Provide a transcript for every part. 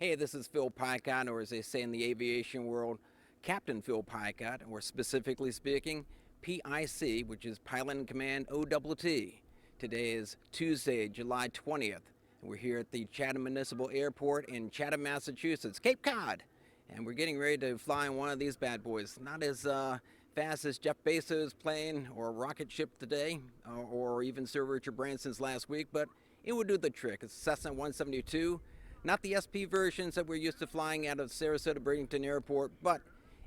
Hey, this is Phil Picott, or as they say in the aviation world, Captain Phil Picott, or specifically speaking, PIC, which is Pilot in Command OTT. Today is Tuesday, July 20th, and we're here at the Chatham Municipal Airport in Chatham, Massachusetts, Cape Cod, and we're getting ready to fly in one of these bad boys. Not as fast as Jeff Bezos' plane or rocket ship today, or even Sir Richard Branson's last week, but it will do the trick. It's Cessna 172. Not the SP versions that we're used to flying out of Sarasota Bradenton Airport, but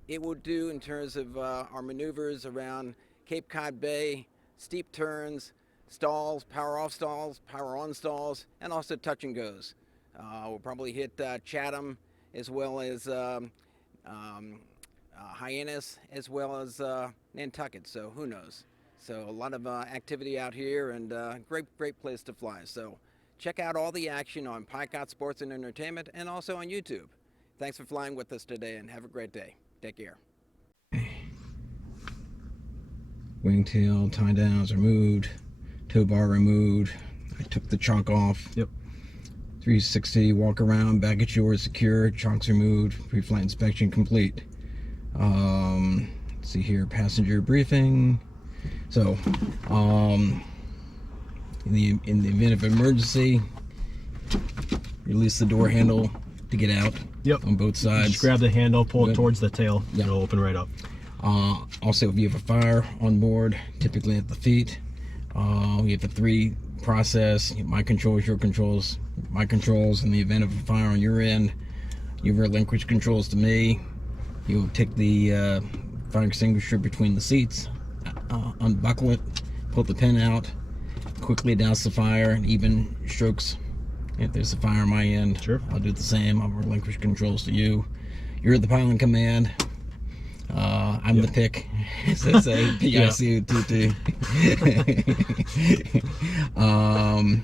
it will do in terms of our maneuvers around Cape Cod Bay, steep turns, stalls, power off stalls, power on stalls, and also touch and goes. We'll probably hit Chatham as well as Hyannis as well as Nantucket, so who knows. So a lot of activity out here and great place to fly. So check out all the action on Picott Sports and Entertainment and also on YouTube. Thanks for flying with us today and have a great day. Take care. Wingtail tie downs removed, tow bar removed. I took the chunk off. Yep. 360 walk around, baggage door secure, chunks removed, pre-flight inspection complete. Let's see here, passenger briefing. So, in the event of emergency, release the door handle to get out. Yep. On both sides. Just grab the handle, pull it Good. towards the tail. Yep. It'll open right up. Also, if you have a fire on board, typically at the feet, we have a 3 process: my controls, your controls, my controls. In the event of a fire on your end, you relinquish controls to me. You'll take the fire extinguisher between the seats, unbuckle it, pull the pin out, quickly douse the fire, and even strokes. If there's a fire on my end, sure, I'll do the same. I'll relinquish controls to you. You're the pilot in command. I'm the pick, as they say, P-I-C-O-T-T. I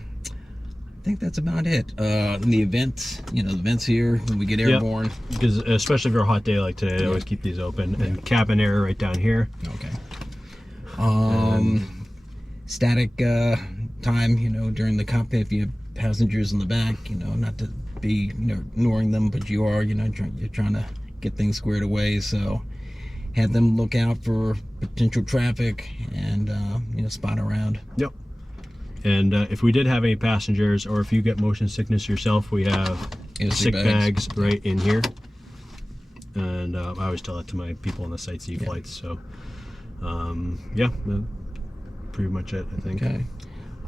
think that's about it. In the event, the vents here, when we get airborne. Because especially for a hot day like today, I always keep these open. And cabin air right down here. Okay. Static time, during the cockpit, if you have passengers in the back, not to be, ignoring them, but you are, you're trying to get things squared away. So have them look out for potential traffic and, spot around. Yep. And if we did have any passengers, or if you get motion sickness yourself, we have sick bags right in here. And I always tell that to my people on the sightsee flights. So, pretty much it, I think. Okay.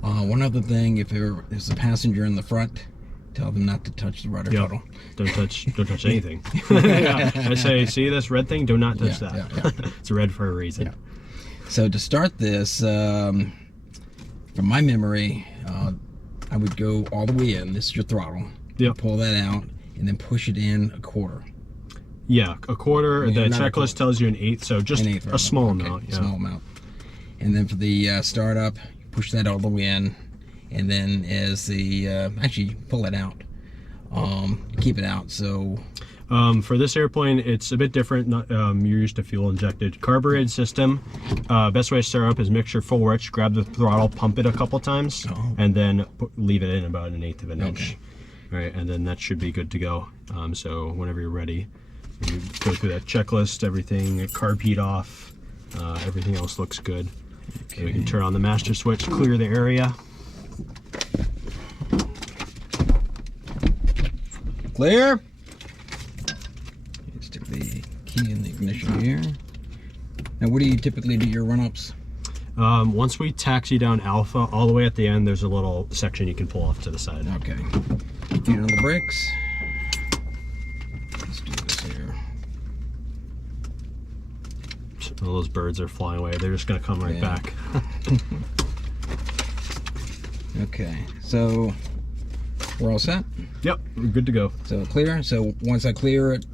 One other thing, if there's a passenger in the front, tell them not to touch the rudder pedal. Don't touch anything. I say, see this red thing? Do not touch that. It's red for a reason. Yeah. So to start this, from my memory, I would go all the way in. This is your throttle. Yep. Pull that out and then push it in a quarter. Yeah, a quarter. The checklist tells you an eighth, so just a small amount. Yeah. Small amount. And then for the startup, push that all the way in, and then as the actually pull it out, keep it out. So for this airplane, it's a bit different. You're used to fuel injected carbureted system. Best way to start up is mixture full rich, grab the throttle, pump it a couple times, and then leave it in about 1/8 of an inch. Right, and then that should be good to go. So whenever you're ready, you go through that checklist, everything, carb heat off, everything else looks good. Okay. We can turn on the master switch, clear the area. Clear. Stick the key in the ignition here. Now, where do you typically do your run-ups? Once we taxi down Alpha, all the way at the end, there's a little section you can pull off to the side. Okay. Feet on the brakes. Let's do this here. All those birds are flying away. They're just going to come right back. Okay, so we're all set? Yep, we're good to go. So clear. So once I clear it,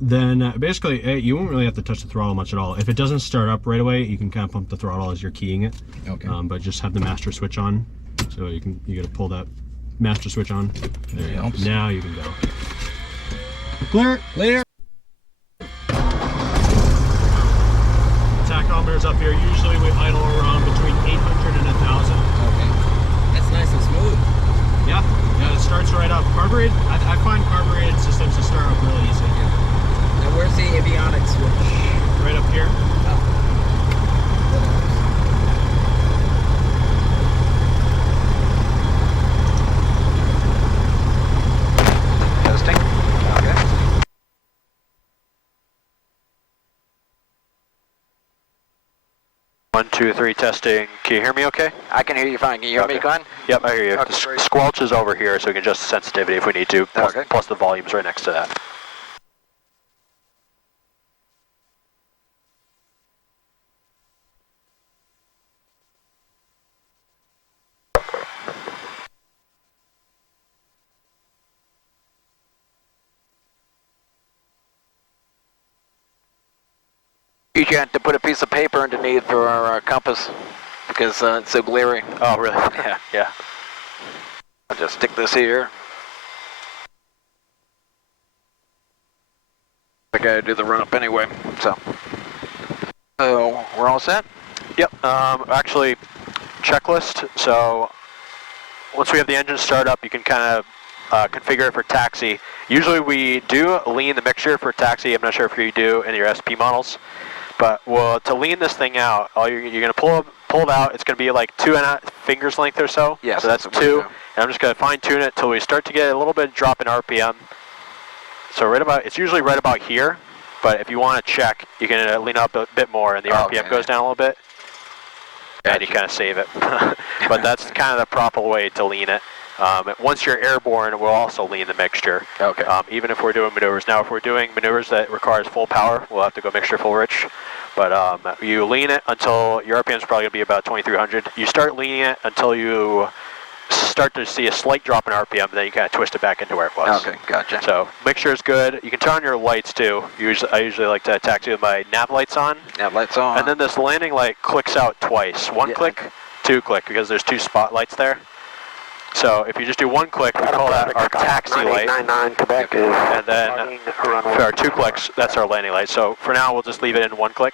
then basically you won't really have to touch the throttle much at all. If it doesn't start up right away, you can kind of pump the throttle as you're keying it. Okay. But just have the master switch on. So you got to pull that master switch on. There you go. Now you can go. Clear. Clear. Tachometer's up here. Usually we idle around between 800 and 1,000. Okay. That's nice and smooth. Yeah, it starts right up. Carbureted, I find carbureted systems to start up really easy. Now where's the avionics switch? Right up here. Testing. Okay. 1, 2, 3, testing. Can you hear me okay? I can hear you fine. Can you hear me, Glenn? Yep, I hear you. Okay, The great. squelch is over here, so we can adjust the sensitivity if we need to, Okay. plus the volume's right next to that. You had to put a piece of paper underneath for our compass because it's so glary. Oh, really? Yeah. Yeah. I'll just stick this here. I gotta do the run up anyway, so we're all set. Yep. Actually, checklist. So once we have the engine start up, you can kind of configure it for taxi. Usually we do lean the mixture for taxi. I'm not sure if you do in your SP models, but to lean this thing out, you're going to pull it out. It's going to be like 2.5 fingers length or so. Yes, So that's that's what we 2. do. And I'm just going to fine tune it till we start to get a little bit drop in RPM. So it's usually right about here. But if you want to check, you can lean up a bit more and the RPM goes down a little bit. And you kind of save it. But that's kind of the proper way to lean it. Once you're airborne, we'll also lean the mixture. Okay. Even if we're doing maneuvers. Now, if we're doing maneuvers that requires full power, we'll have to go mixture full rich. But you lean it until your RPM is probably going to be about 2,300. You start leaning it until you start to see a slight drop in RPM, then you kind of twist it back into where it was. Okay, gotcha. So mixture is good. You can turn on your lights too. I usually like to taxi with my nav lights on. Nav lights on. And then this landing light clicks out twice. One click, 2 click, because there's 2 spotlights there. So if you just do 1 click, we call that our taxi light. Quebec is And then for our 2 clicks, that's our landing light. So for now, we'll just leave it in 1 click.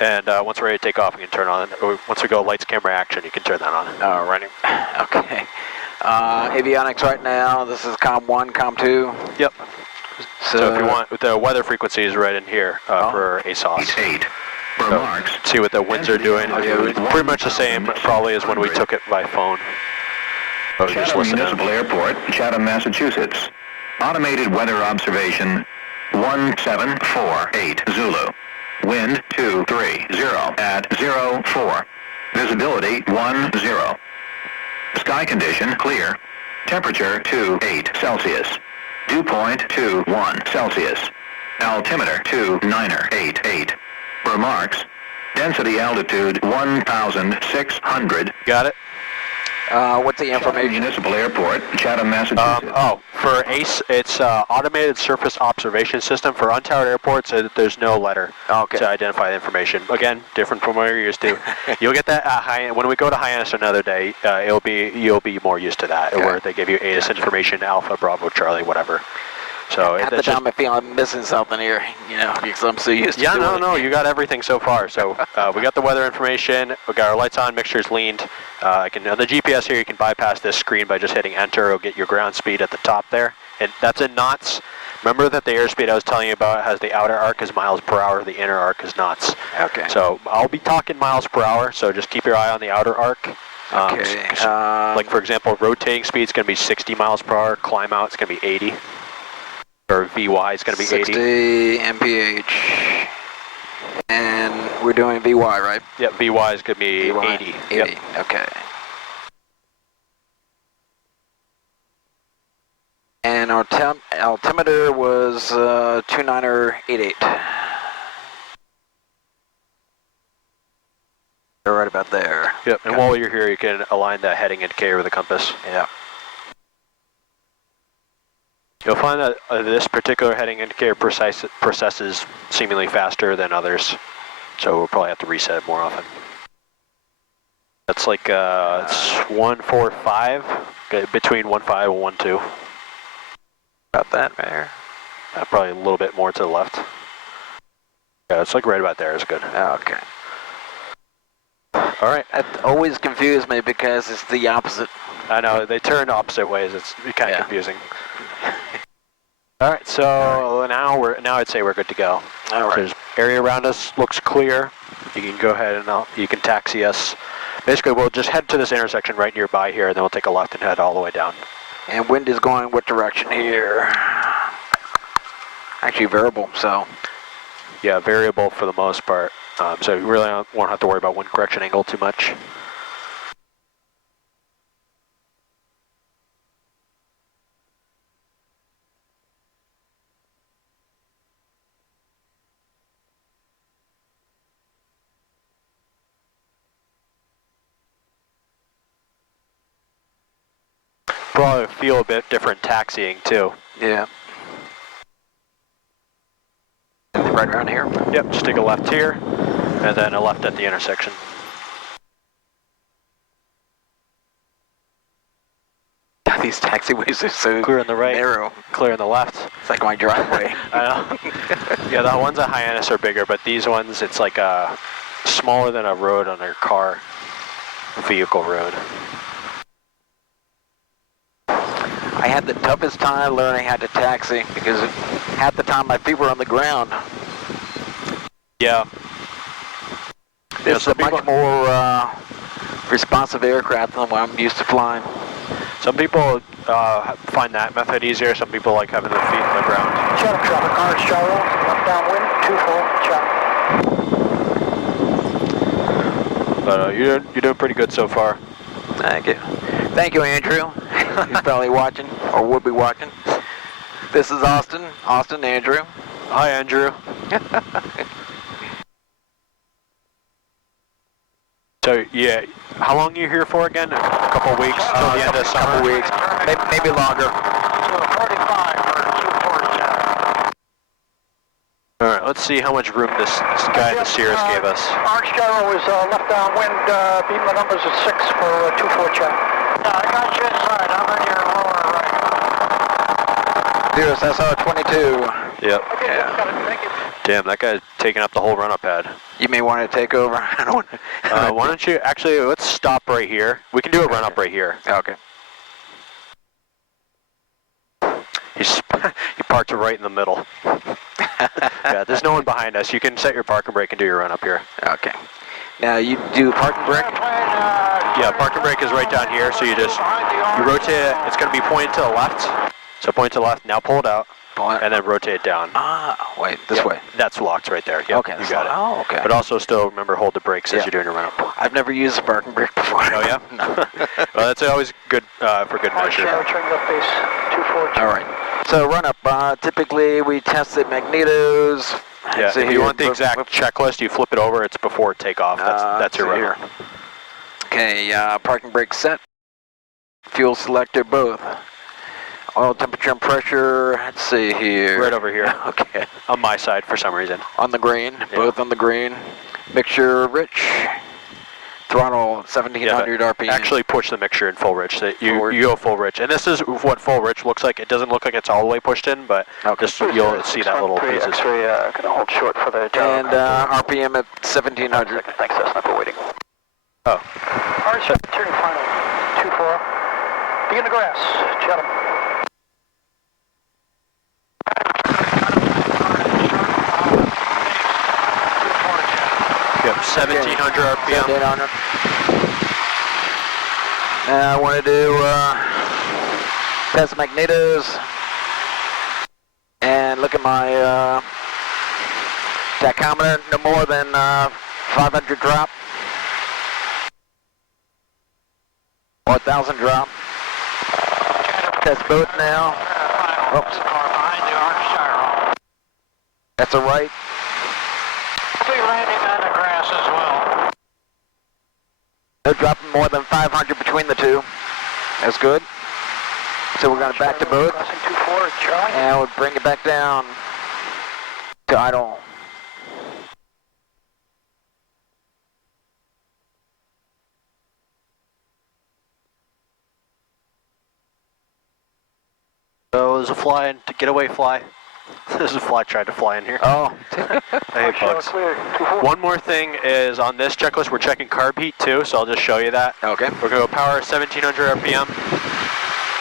And once we're ready to take off, we can turn on. Or once we go lights, camera, action, you can turn that on. Oh, running. Okay. Avionics right now. This is COM 1, COM 2. Yep. So if you want, the weather frequency is right in here for ASOS. 8. So see what the winds are doing. It's pretty much the same probably as when we took it by phone. So just Chatham listen Municipal in. Airport, Chatham, Massachusetts. Automated weather observation 1748 Zulu. Wind 230 at 04. Visibility 10. Sky condition clear. Temperature 28 Celsius. Dew point 21 Celsius. Altimeter 2988. Remarks. Density altitude 1,600. Got it? What's the Chatham information? Municipal Airport, Chatham, Massachusetts. For ACE, it's Automated Surface Observation System. For untowered airports, there's no letter to identify the information. Again, different from what you're used to. You'll get that when we go to Hyannis another day. You'll be more used to that, where they give you ATIS information, Alpha, Bravo, Charlie, whatever. So At the time, I feel I'm missing something here, because I'm so used to doing it. No, you got everything so far. So we got the weather information, we got our lights on, mixture's leaned. On the GPS here, you can bypass this screen by just hitting enter. It'll get your ground speed at the top there. And that's in knots. Remember that the airspeed I was telling you about has the outer arc is miles per hour, the inner arc is knots. Okay. So I'll be talking miles per hour, so just keep your eye on the outer arc. Okay. Like for example, rotating speed is going to be 60 miles per hour, climb out is going to be 80. Or VY is going to be 60 80. mph. And we're doing VY, right? Yep, VY is going to be 80. 80, Yep. okay. And our altimeter was 2988. They're right about there. Yep, and while you're here, you can align the heading indicator with the compass. Yeah. You'll find that this particular heading indicator processes seemingly faster than others, so we'll probably have to reset it more often. That's like it's 145, between 1.5 and 1.2. About that there. Probably a little bit more to the left. Yeah, it's like right about there is good. Okay. All right. That always confused me because it's the opposite. I know, they turn opposite ways. It's kind of confusing. All right, so now I'd say we're good to go. All right. So there's area around us looks clear. You can go ahead and you can taxi us. Basically, we'll just head to this intersection right nearby here, and then we'll take a left and head all the way down. And wind is going what direction here? Actually variable, so. Yeah, variable for the most part. So you really won't have to worry about wind correction angle too much. Probably feel a bit different taxiing too. Yeah. Right around here? Yep, just take a left here, and then a left at the intersection. These taxiways are so Clear on the right, narrow. clear on the left. It's like my driveway. I know. Yeah, the ones at Hyannis are bigger, but these ones, it's like smaller than a road on a car, vehicle road. I had the toughest time learning how to taxi because half the time my feet were on the ground. Yeah. This is a much more responsive aircraft than what I'm used to flying. Some people find that method easier. Some people like having their feet on the ground. Chatham traffic, Orange gyro, left downwind, 24, Chatham. But you're doing pretty good so far. Thank you. Thank you, Andrew. He's probably watching, or would be watching. This is Austin. Austin, Andrew. Hi, Andrew. So, yeah, how long are you here for again? A couple weeks till the end of summer? Couple weeks, maybe longer. So 45 for 24, Chatham. All right, let's see how much room this guy in the Cirrus gave us. Orange gyro is left downwind, beam the numbers at 6 for 24, Chatham. Yeah, I got you inside, I'm in your lower right. Cirrus SR-22. Yep. Okay, Yeah. got it, thank you. Damn, that guy's taking up the whole run-up pad. You may want to take over. I don't want to. Why don't you, actually, let's stop right here. We can do a run-up right here. Okay. He parked right in the middle. Yeah, there's no one behind us. You can set your parking brake and do your run-up here. Okay. Now you do parking brake? Yeah, parking brake is right down here, so you rotate it. It's going to be pointed to the left. So point to the left, now pull it out, and then rotate it down. Ah, wait, this way. That's locked right there. Yep, Okay, you got it. Oh, okay. But also still remember hold the brakes as you're doing your run-up. I've never used a parking brake before. Oh yeah? No. Well, that's always good for good Orange measure. gyro, turn up base, 24, Chatham. All right. So run up. Typically we test the magnetos. Yeah, Let's see if you here. want the exact checklist, you flip it over. It's before takeoff. That's your let's see run-up. here. Okay, parking brake set. Fuel selector both. Oil temperature and pressure. Let's see here. Right over here. Okay. On my side for some reason. On the green. Both on the green. Mixture rich. Throttle 1700 RPM. Actually push the mixture in full rich. So you Full rich. go full rich. And this is what full rich looks like. It doesn't look like it's all the way pushed in, but just you'll see that little pieces. Actually, gonna hold short for the gyro. And RPM at 1700. Thanks, Cessna, for waiting. Oh. Orange gyro, turning final, 24. Begin the grass, Chatham. Yep, 1700 RPM. 1700. Now I want to do test magnetos and look at my tachometer. No more than 500 drop or 1,000 drop. Test both now. Oops. Behind the orange gyro. That's a right. We'll be landing on the grass as well. No dropping more than 500 between the two. That's good. So we're going to back to both. Crossing 24, Charlie. And we'll bring it back down to idle. So there's a fly, to get away fly. This is a fly tried to fly in here. Oh. I hate bugs. One more thing is on this checklist, we're checking carb heat too, so I'll just show you that. Okay. We're going to go power 1700 RPM.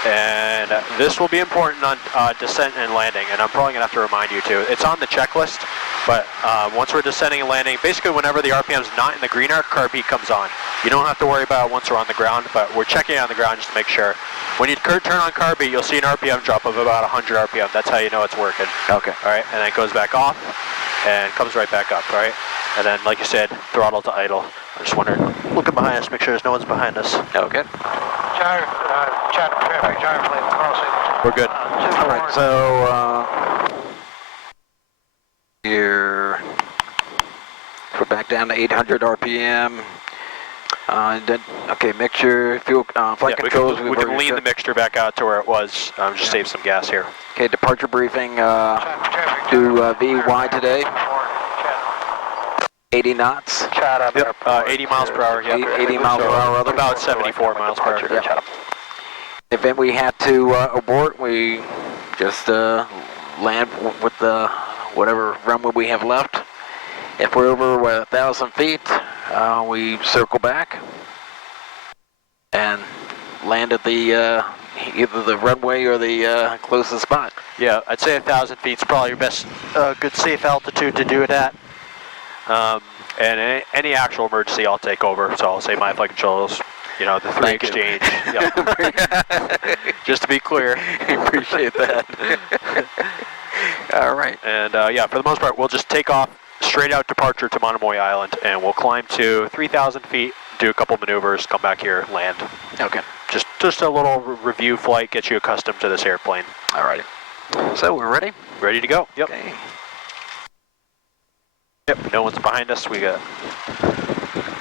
And this will be important on descent and landing, and I'm probably going to have to remind you too. It's on the checklist, but once we're descending and landing, basically whenever the RPM is not in the green arc, carb heat comes on. You don't have to worry about it once we're on the ground, but we're checking it on the ground just to make sure. When you turn on carb heat, you'll see an RPM drop of about 100 RPM. That's how you know it's working. Okay. All right, and then it goes back off and comes right back up, all right? And then, like you said, throttle to idle. I'm just wondering, looking behind us, make sure there's no one's behind us. Okay. Chatham traffic, gyro plane crossing. We're good. All right, so here we're back down to 800 RPM. Then, okay, mixture, fuel, flight controls. We can lean the mixture back out to where it was. Just save some gas here. Okay, departure briefing. Do VY today. 80 knots. Chatham Yep, 80 miles per hour. Yep. 80 miles per hour. About 74 miles per hour. Yep. If then we have to abort, we just land with the whatever runway we have left. If we're over 1,000 feet, we circle back and land at the either the runway or the closest spot. Yeah, I'd say 1,000 feet is probably your best good safe altitude to do it at. And any actual emergency, I'll take over. So I'll say my flight controls, you know, the 3 Thank you. exchange. Yep. Just to be clear. Appreciate that. All right. And yeah, for the most part, we'll just take off straight out departure to Monomoy Island, and we'll climb to 3,000 feet, do a couple maneuvers, come back here, land. Okay. Just a little review flight, get you accustomed to this airplane. All righty. So we're ready? Ready to go. Yep. Okay. Yep, no one's behind us. We got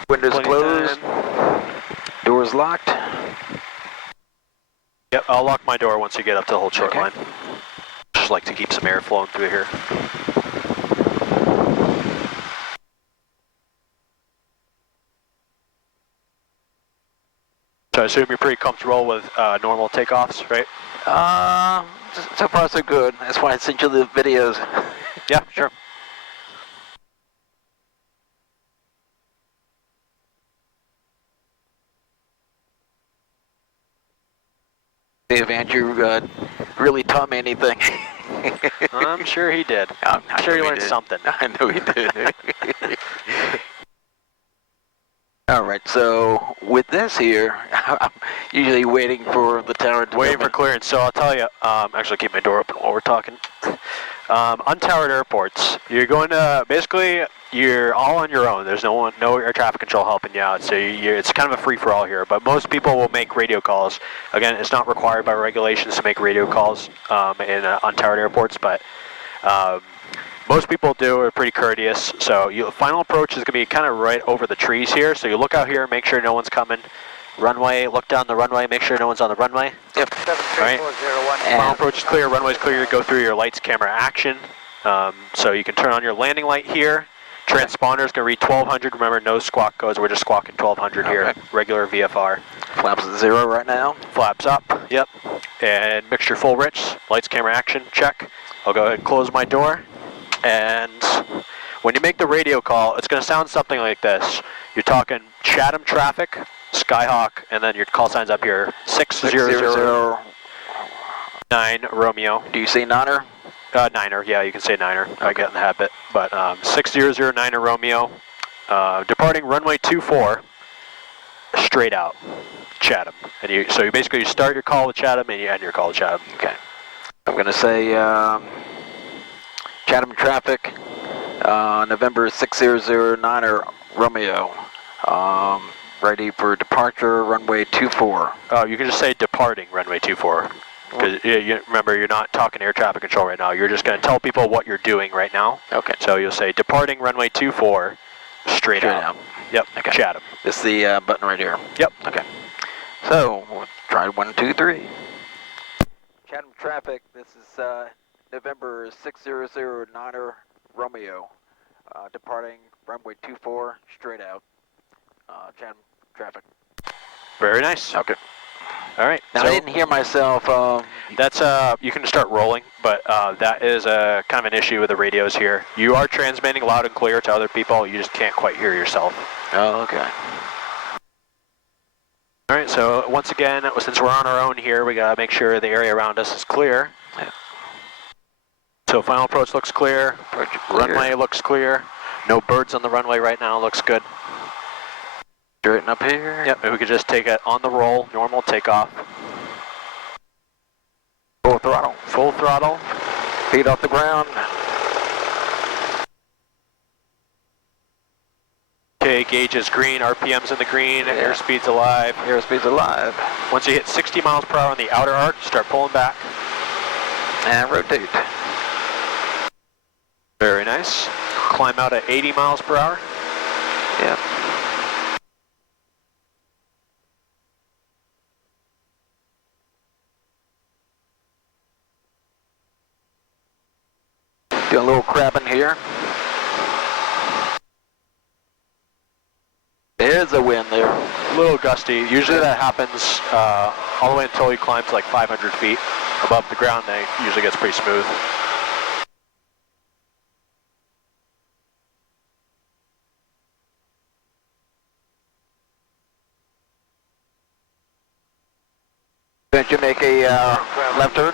Windows plenty closed. time. Doors locked. Yep, I'll lock my door once you get up to the whole short Okay. line. Just like to keep some air flowing through here. So I assume you're pretty comfortable with normal takeoffs, right? So far so good. That's why I sent you the videos. Yeah, sure. If Andrew really taught me anything. I'm sure he did. I'm sure he learned something. I know he did. All right, so with this here, I'm usually waiting for the tower to Waiting for clearance. So I'll tell you, actually keep my door open while we're talking. Untowered airports, you're going to, basically, you're all on your own. There's no air traffic control helping you out. So it's kind of a free-for-all here. But most people will make radio calls. Again, it's not required by regulations to make radio calls in untowered airports, but most people do, are pretty courteous. So final approach is going to be kind of right over the trees here. So you look out here, make sure no one's coming. Runway, look down the runway, make sure no one's on the runway. Yep. Right. 73401. Final approach is clear, runway's clear, go through your lights, camera, action. So you can turn on your landing light here. Transponder is going to read 1200. Remember, no squawk codes, we're just squawking 1200 here. Okay. Regular VFR. Flaps at 0 right now. Flaps up, yep. And mixture full rich, lights, camera, action, check. I'll go ahead and close my door. And when you make the radio call, it's going to sound something like this. You're talking Chatham traffic, Skyhawk, and then your call sign's up here, 6009 Romeo. Do you say Niner? Niner, yeah, you can say Niner. I get in the habit. But 6009 Romeo, departing runway 24, straight out, Chatham. And so you basically start your call with Chatham and you end your call with Chatham. Okay. I'm going to say Chatham traffic, November 6009 Romeo. Ready for departure, runway 24. You can just say departing runway 24. Because remember, you're not talking air traffic control right now. You're just going to tell people what you're doing right now. Okay. So you'll say departing runway 24, straight out. Yep. Okay. Chatham. This is the button right here. Yep. Okay. So we'll try 1, 2, 3. Chatham traffic. This is November 6009 Romeo. Departing runway 24, straight out. Chatham traffic. Very nice. Okay. All right. Now, so I didn't hear myself. that's you can start rolling, but that is a kind of an issue with the radios here. You are transmitting loud and clear to other people. You just can't quite hear yourself. Oh, okay. All right. So once again, since we're on our own here, we gotta make sure the area around us is clear. Yeah. So final approach looks clear. Approach clear. Runway looks clear. No birds on the runway right now. Looks good. Straighten up here. Yep. And we could just take it on the roll, normal takeoff. Full throttle. Full throttle. Feet off the ground. Okay, gauge is green, RPM's in the green, Yeah. airspeed's alive. Airspeed's alive. Once you hit 60 miles per hour on the outer arc, start pulling back. And rotate. Very nice. Climb out at 80 miles per hour. Yeah. Do a little crabbing here. There's a wind there. A little gusty. Usually that happens all the way until you climb to like 500 feet above the ground. They usually gets pretty smooth. Did you make a left turn?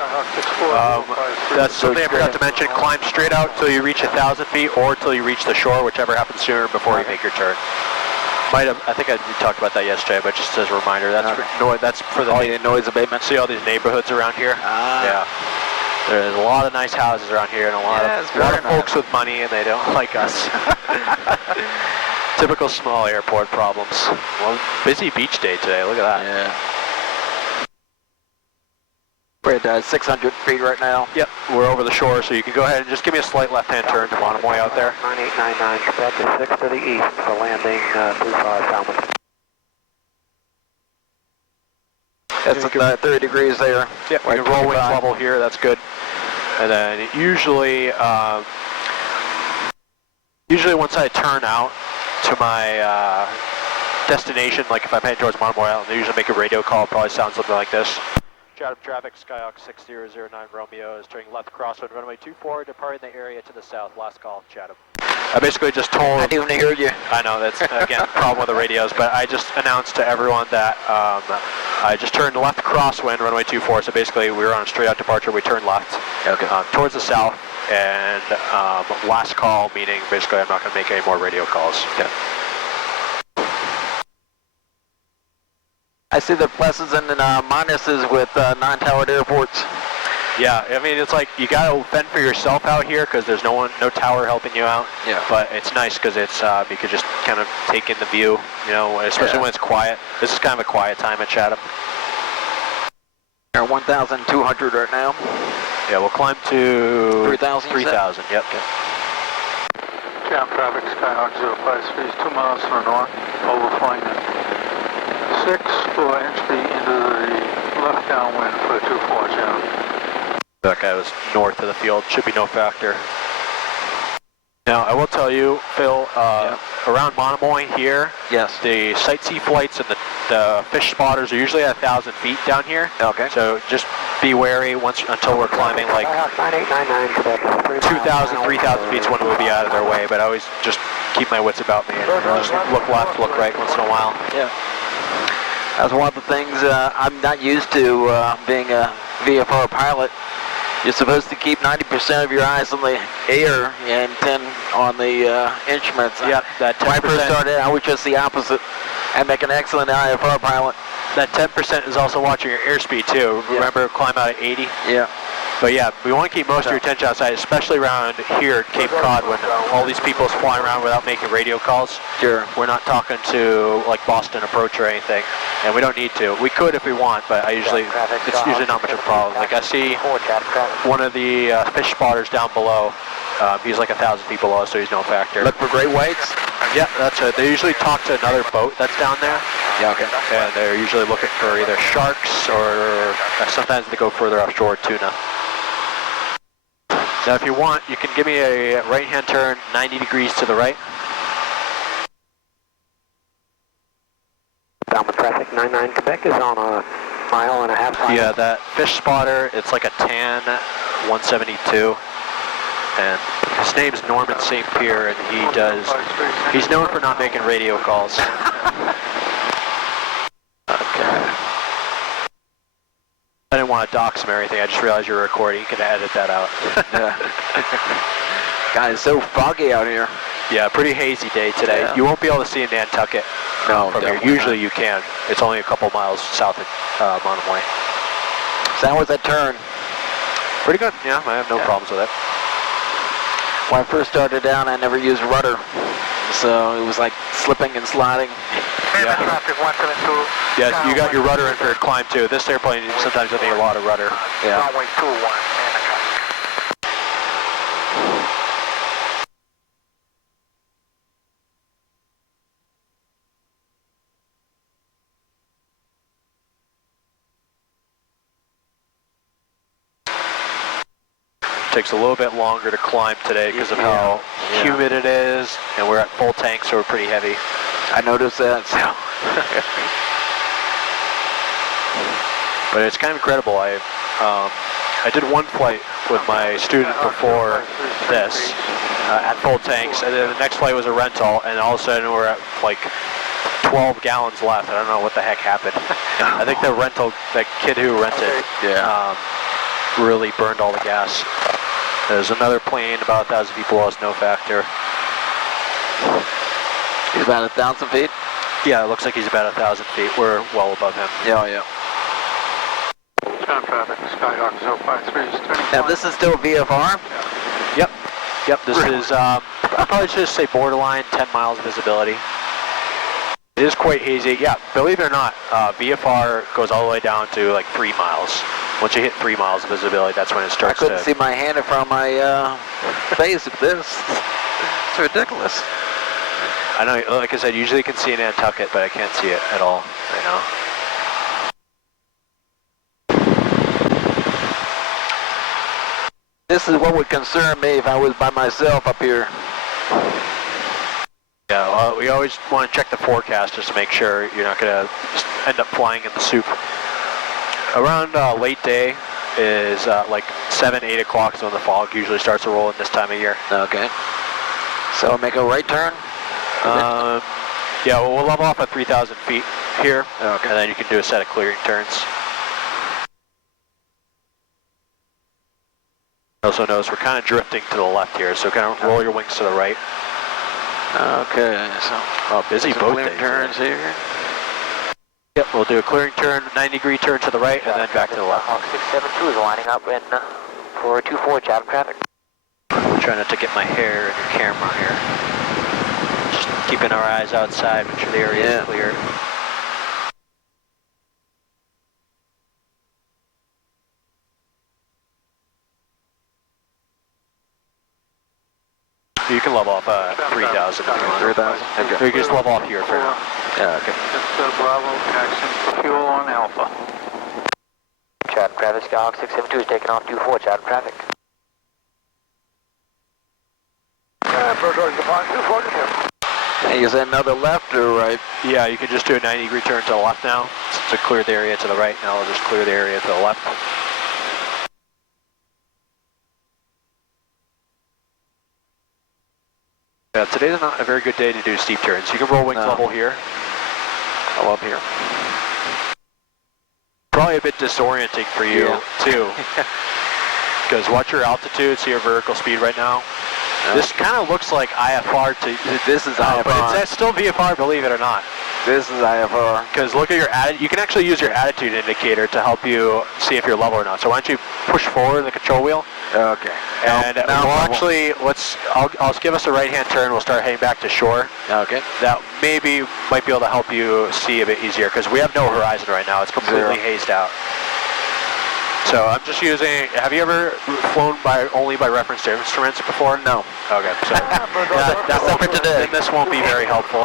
That's something I forgot to mention. Climb straight out till you reach 1,000 feet or till you reach the shore, whichever happens sooner before you make your turn. I think I talked about that yesterday, but just as a reminder, that's for the noise abatement. See all these neighborhoods around here? Ah. Yeah. There's a lot of nice houses around here and a lot of folks with money, and they don't like us. Typical small airport problems. Well, busy beach day today. Look at that. Yeah. We're at 600 feet right now. Yep, we're over the shore, so you can go ahead and just give me a slight left-hand turn to Monomoy out there. 9899, Quebec is 6 to the east for landing 35 Falmouth. That's at 30 degrees there. Yep, we can roll wings level here, that's good. And then usually once I turn out to my destination, like if I'm heading towards Monomoy Island, they usually make a radio call. It probably sounds something like this. Chatham traffic, Skyhawk 6009 Romeo is turning left crosswind, runway 24, departing the area to the south. Last call, Chatham. I basically just told... I didn't even hear you. I know, that's, again, a problem with the radios, but I just announced to everyone that I just turned left crosswind, runway 24, so basically we were on a straight out departure, we turned left towards the south, and last call, meaning basically I'm not going to make any more radio calls. Okay. I see the pluses and the minuses with non-towered airports. Yeah, I mean, it's like you got to fend for yourself out here because there's no tower helping you out. Yeah. But it's nice because it's you could just kind of take in the view, you know, especially when it's quiet. This is kind of a quiet time at Chatham. We're 1,200 right now. Yeah, we'll climb to 3,000. 3,000. Yep. Okay. Chatham traffic, Skyhawk 053 is 2 miles to the north, overflying at 6 for entry into the left downwind for 24 Chatham. That guy was north of the field. Should be no factor. Now, I will tell you, Phil, around Monomoy here, yes, the sightsee flights and the fish spotters are usually at 1,000 feet down here. Okay. So just be wary until we're climbing like 2,000, 3,000 feet is when we'll be out of their way. But I always just keep my wits about me and just look left, look right once in a while. Yeah. That's one of the things I'm not used to being a VFR pilot. You're supposed to keep 90% of your eyes on the air and 10 on the instruments. Yeah, that 10%. When I first started, I was just the opposite. I make an excellent IFR pilot. That 10% is also watching your airspeed too. Remember, climb out at 80? Yeah. But yeah, we want to keep most of your attention outside, especially around here at Cape Cod when all these people is flying around without making radio calls. Sure. We're not talking to like Boston Approach or anything, and we don't need to. We could if we want, but it's usually not much of a problem. Like I see one of the fish spotters down below. He's like 1,000 feet below, so he's no factor. Look for great whites? Yeah, that's it. They usually talk to another boat that's down there. Yeah, okay. And they're usually looking for either sharks or sometimes they go further offshore, tuna. Now, if you want, you can give me a right-hand turn 90 degrees to the right. Falmouth traffic 99 Quebec is on a mile. Yeah, that fish spotter, it's like a tan 172. And his name's Norman St. Pierre, and he's known for not making radio calls. Okay. I didn't want to dox him or anything, I just realized you were recording. You can edit that out. Yeah. God, it's so foggy out here. Yeah, pretty hazy day today. Yeah. You won't be able to see Nantucket No, from here. definitely Usually not. you can. It's only a couple miles south of Monomoy. So how was that turn? Pretty good, yeah, I have no problems with it. When I first started down, I never used rudder. So it was like slipping and sliding. Yeah. Traffic 172. Yes, you got your rudder in for your climb too. This airplane sometimes doesn't need a lot of rudder. Yeah. Runway 21. Takes a little bit longer to climb today because of how humid it is, and we're at full tank, so we're pretty heavy. I noticed that. So. But it's kind of incredible. I did one flight with my student before this at full tanks, and then the next flight was a rental, and all of a sudden we're at like 12 gallons left. I don't know what the heck happened. I think that kid who rented, really burned all the gas. There's another plane about 1,000 feet below us, no factor. He's about 1,000 feet? Yeah, it looks like he's about 1,000 feet. We're well above him. Yeah, yeah. Ground traffic, Skyhawk 053 is turning. Now this is still VFR? Yep, this is, I probably should say borderline 10 miles visibility. It is quite hazy. Yeah, believe it or not, VFR goes all the way down to like 3 miles. Once you hit 3 miles of visibility, that's when it I starts couldn't to... see my hand in front of my face with this. It's ridiculous. I know, like I said, usually you can see Nantucket, but I can't see it at all right now. This is what would concern me if I was by myself up here. Yeah, well, we always want to check the forecast just to make sure you're not going to end up flying in the soup. Around late day is like 7, 8 o'clock is when the fog usually starts to roll in this time of year. Okay. So make a right turn? Yeah, well, we'll level off at 3,000 feet here, Okay. and then you can do a set of clearing turns. Also notice we're kind of drifting to the left here, so kind of roll your wings to the right. Okay, so Busy some boat clear day. turns here. Yep, we'll do a clearing turn, 90-degree turn to the right, and then back to the left. Hawk 672 is lining up in for 24 Chatham traffic. I'm trying not to get my hair in your camera here. Just keeping our eyes outside, make sure the area is clear. You can level off 3,000 if you want. 3,000? Okay. Or you can just level off here for now. Yeah, okay. It's Bravo, action for fuel on Alpha. Chatham traffic, Skyhawk 672 is taking off 24 Chatham traffic. Hey, is that another left or right? Yeah, you can just do a 90-degree turn to the left now. To clear the area to the right, now we'll just clear the area to the left. Yeah, today's not a very good day to do steep turns. You can roll wings level here. Oh, up here. Probably a bit disorienting for you, too. Because watch your altitude, see your vertical speed right now. This kind of looks like IFR to... This is IFR. But it's still VFR, believe it or not. This is IFR. Because look at your attitude. You can actually use your attitude indicator to help you see if you're level or not. So why don't you push forward the control wheel? Okay. And we'll actually, I'll give us a right-hand turn. We'll start heading back to shore. Okay. That maybe might be able to help you see a bit easier because we have no horizon right now. It's completely hazed out. So I'm just using, have you ever flown only by reference to instruments before? No. Okay, so that's it for today. then this won't be very helpful.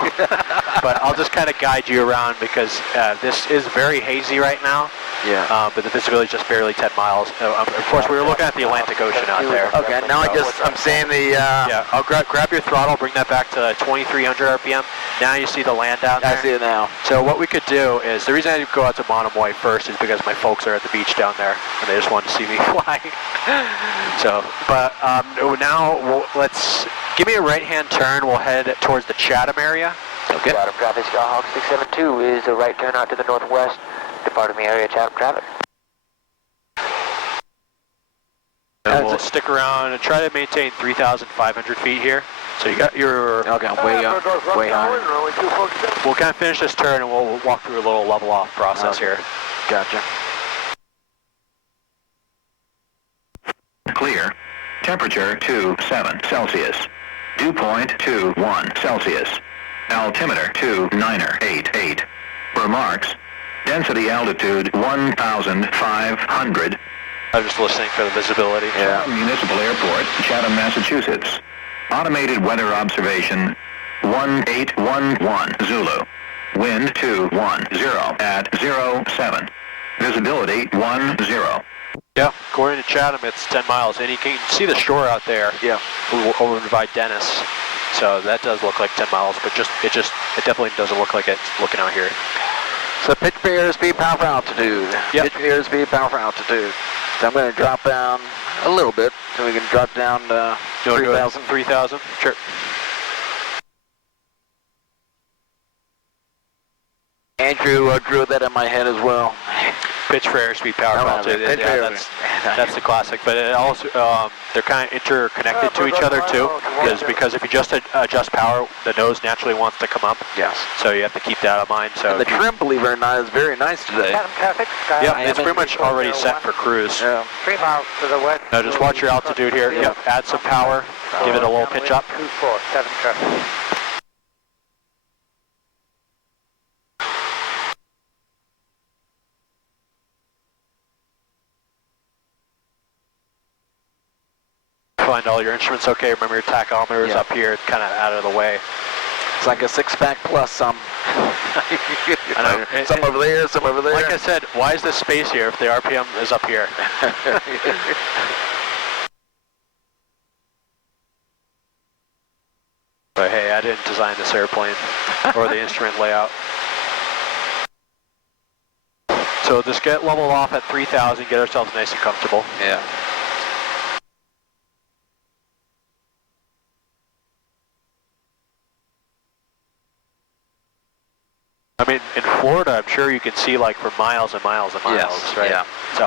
but I'll just kind of guide you around because this is very hazy right now. Yeah. But the visibility is just barely 10 miles. Of course, we were looking at the Atlantic Ocean out there. Okay, now I'm seeing the... Yeah, I'll grab your throttle, bring that back to 2,300 RPM. Now you see the land down there. I see it now. So what we could do is, the reason I go out to Monomoy first is because my folks are at the beach down there, and they just wanted to see me fly. So, but now let's give me a right-hand turn. We'll head towards the Chatham area. Okay. Chatham traffic, Skyhawk 672 is a right turn out to the northwest, departing the area, Chatham traffic. And we'll stick around and try to maintain 3,500 feet here. So you got your... Okay, way up, way high. We'll kind of finish this turn and we'll walk through a little level off process here. Gotcha. Clear. Temperature 27 Celsius. Dew point 21 Celsius. Altimeter 2988. Remarks. Density altitude 1,500. I'm just listening for the visibility. Yeah. Municipal Airport, Chatham, Massachusetts. Automated weather observation 1811 Zulu. Wind 210 at 07. Visibility 10. Yeah, according to Chatham, it's 10 miles, and you can see the shore out there. Yeah. Over by Dennis. So that does look like 10 miles, but it definitely doesn't look like it's looking out here. So pitch for airspeed, power for altitude. Yep. Pitch for airspeed, power for altitude. So I'm going to drop down a little bit, so we can drop down to 3,000. 3,000, sure. Andrew drew that in my head as well. Pitch for airspeed, power for altitude. Yeah, that's the classic. But it also, they're kind of interconnected to each other too, because if you just adjust power, the nose naturally wants to come up. Yes. So you have to keep that in mind. So and the trim, believe it or not, is very nice today. Yeah, it's pretty much already set for cruise. Yeah. 3 miles to the west. Now just watch your altitude here. Yep. Add some power. Give it a little pitch up. 247 traffic. Find all your instruments okay. Remember your tachometer is up here, kind of out of the way. It's like a six-pack plus some. I know. Some over there, some over there. Like I said, why is this space here if the RPM is up here? But hey, I didn't design this airplane or the instrument layout. So just get leveled off at 3,000, get ourselves nice and comfortable. Yeah. I mean, in Florida, I'm sure you can see like for miles and miles and miles, yes, right? Yeah. It's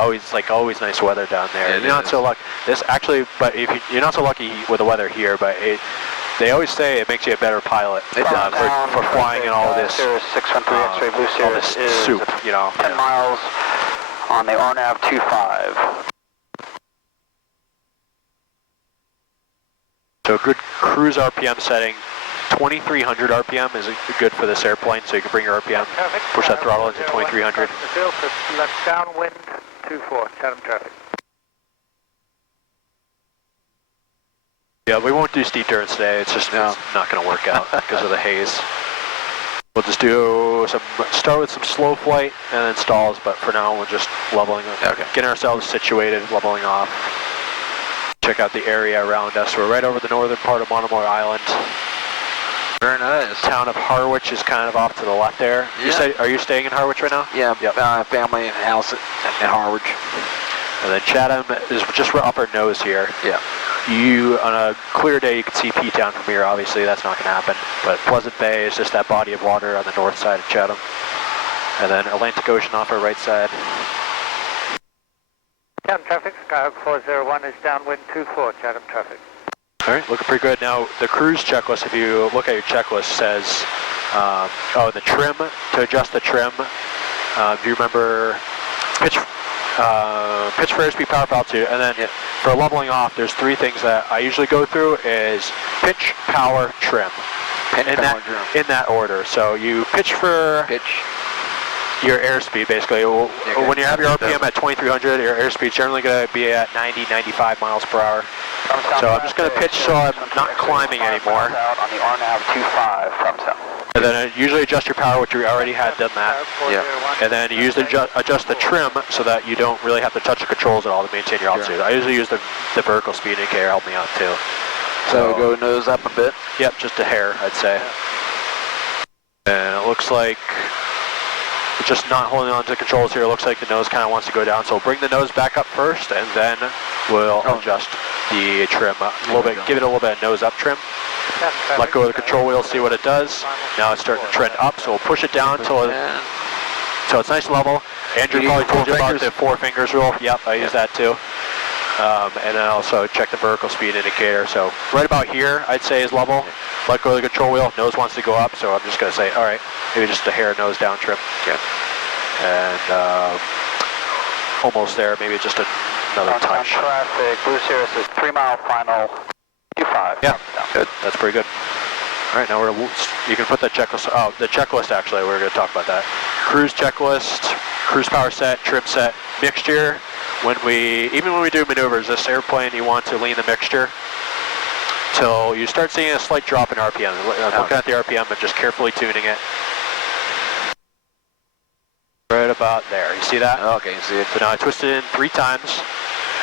always nice weather down there. Yeah, you're not so lucky. This actually, but if you're not so lucky with the weather here, but they always say it makes you a better pilot for flying in all this. Cirrus 613 X-ray Blue Cirrus is soup, you know. 10 miles on the RNAV 25. So good cruise RPM setting. 2,300 RPM is good for this airplane, so you can bring your RPM, push that throttle into 2,300. Left downwind 24, Chatham traffic. Yeah, we won't do steep turns today. It's just it's not going to work out because of the haze. We'll just start with some slow flight and then stalls, but for now we're just leveling up, getting ourselves situated, leveling off. Check out the area around us. We're right over the northern part of Monomoy Island. Very nice. Town of Harwich is kind of off to the left there. Yeah. Are you staying in Harwich right now? Yeah, yep. Family house at Harwich. And then Chatham is just right off our nose here. Yeah. On a clear day, you can see P-Town from here. Obviously, that's not going to happen. But Pleasant Bay is just that body of water on the north side of Chatham. And then Atlantic Ocean off our right side. Chatham traffic, Skyhawk 401 is downwind 24, Chatham traffic. All right, looking pretty good. Now, the cruise checklist, if you look at your checklist, says, the trim, to adjust the trim, do you remember pitch for airspeed, power for altitude, and then for leveling off, there's three things that I usually go through is pitch, power, trim. In that order. So you pitch for your airspeed, basically. When you have your RPM at 2,300, your airspeed's generally going to be at 90, 95 miles per hour. So I'm just going to pitch so I'm not climbing anymore. On the RNAV 25 from south. And then usually adjust your power, which you already had done that. Yeah. And then you usually adjust the trim so that you don't really have to touch the controls at all to maintain your altitude. I usually use the vertical speed indicator to help me out too. So go nose up a bit. Yep, just a hair, I'd say. And it looks like just not holding on to the controls here. It looks like the nose kind of wants to go down. So we'll bring the nose back up first, and then we'll adjust the trim a little bit. Give it a little bit of nose up trim. Let go of the control wheel, see what it does. Now it's starting to trend up, so we'll push it down until it's nice and level. Andrew probably told you about the 4 fingers rule. Yep, I use that too. And then also check the vertical speed indicator. So right about here, I'd say is level. Let go of the control wheel. Nose wants to go up, so I'm just going to say, all right, maybe just a hair nose down trim. Okay. And almost there, maybe just another touch. Traffic, Blue Sirius is 3 mile final. 25. Yeah, good. That's pretty good. All right, now you can put that checklist. Oh, the checklist actually. We're going to talk about that. Cruise checklist, cruise power set, trim set, mixture. Even when we do maneuvers, this airplane, you want to lean the mixture till you start seeing a slight drop in RPM. Looking at the RPM and just carefully tuning it. Right about there. You see that? Okay, you see it. So now I twisted it in 3 times,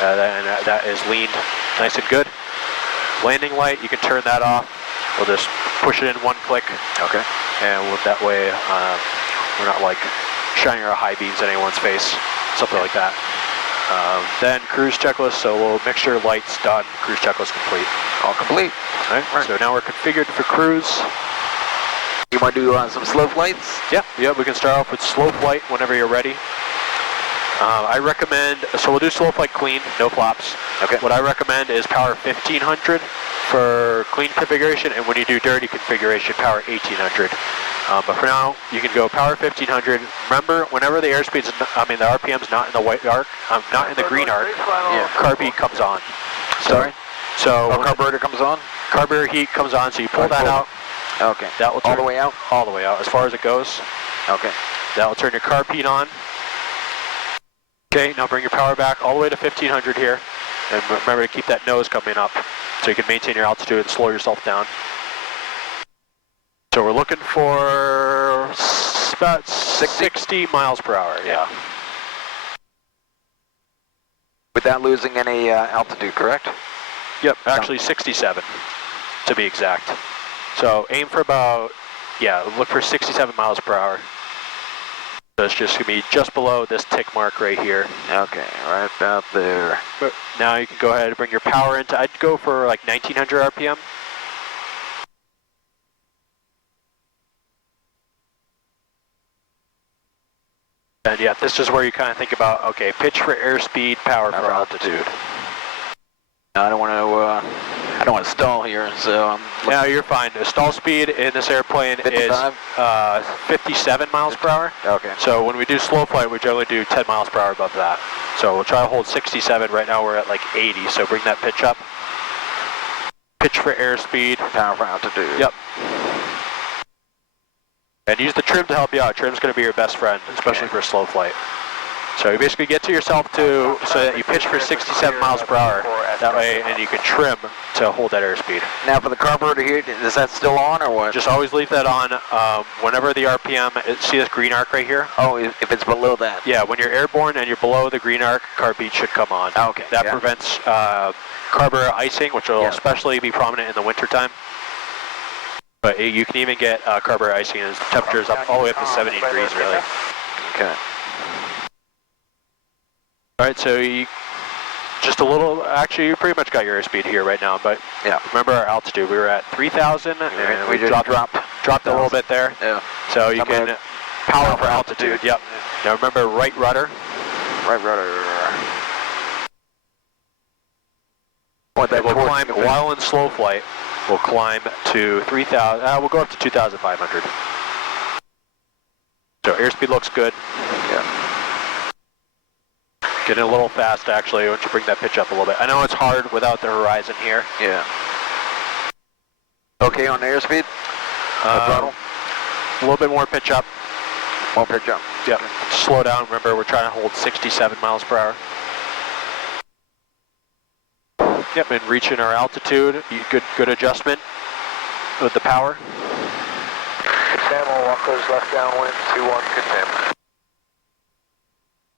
and that is leaned nice and good. Landing light, you can turn that off. We'll just push it in 1 click. Okay. And that way, we're not like shining our high beams in anyone's face, something like that. Then cruise checklist, so we'll mixture lights done, cruise checklist complete. All complete. All right. So now we're configured for cruise. You want to do some slow flights? Yeah, we can start off with slow flight whenever you're ready. I recommend, so we'll do slow flight clean, no flaps. Okay. What I recommend is power 1500 for clean configuration, and when you do dirty configuration, power 1800. But for now, you can go power 1500. Remember, whenever the airspeed's, the RPM's not in the white arc, not in the green arc, carb heat comes on. Sorry? So carburetor comes on? Carburetor heat comes on, so you pull that out. Okay. That will turn, all the way out? All the way out, as far as it goes. Okay. That will turn your carb heat on. Okay, now bring your power back all the way to 1500 here. And remember to keep that nose coming up so you can maintain your altitude and slow yourself down. So we're looking for about 60 miles per hour, yeah. Without losing any altitude, correct? Yep, actually 67 to be exact. So aim for about, look for 67 miles per hour. So it's just going to be just below this tick mark right here. Okay, right about there. But now you can go ahead and bring your power into, I'd go for like 1900 RPM. And yeah, this is where you kind of think about, okay, pitch for airspeed, power for altitude. I don't want to stall here, so no, you're fine. The stall speed in this airplane 55? Is 57 miles per hour. Okay. So when we do slow flight, we generally do 10 miles per hour above that. So we'll try to hold 67. Right now we're at like 80, so bring that pitch up. Pitch for airspeed. Power for altitude. Yep. And use the trim to help you out. Trim's going to be your best friend, especially for slow flight. So you basically get to yourself so that you pitch for 67 miles per hour. That way, and you can trim to hold that airspeed. Now for the carburetor here, is that still on or what? Just always leave that on. Whenever the RPM, see this green arc right here? Oh, if it's below that. Yeah, when you're airborne and you're below the green arc, carb heat should come on. Okay. That prevents carburetor icing, which will especially be prominent in the wintertime. But you can even get carburetor icing as temperatures up all the way up to 70 degrees, really. Okay. All right, so just a little, actually you pretty much got your airspeed here right now, but remember our altitude, we were at 3,000 and we just dropped a little bit there. Yeah. So you can power for altitude, yep. Now remember right rudder. Right rudder. We'll climb, while in slow flight, we'll climb to 3,000, we'll go up to 2,500. So airspeed looks good. Yeah. Getting a little fast actually once you bring that pitch up a little bit. I know it's hard without the horizon here. Yeah. Okay on the airspeed? A little bit more pitch up. More pitch up. Yep. Slow down. Remember, we're trying to hold 67 miles per hour. Yep, and reaching our altitude. Good adjustment with the power. Containment, Walker's left downwind, 21 containment.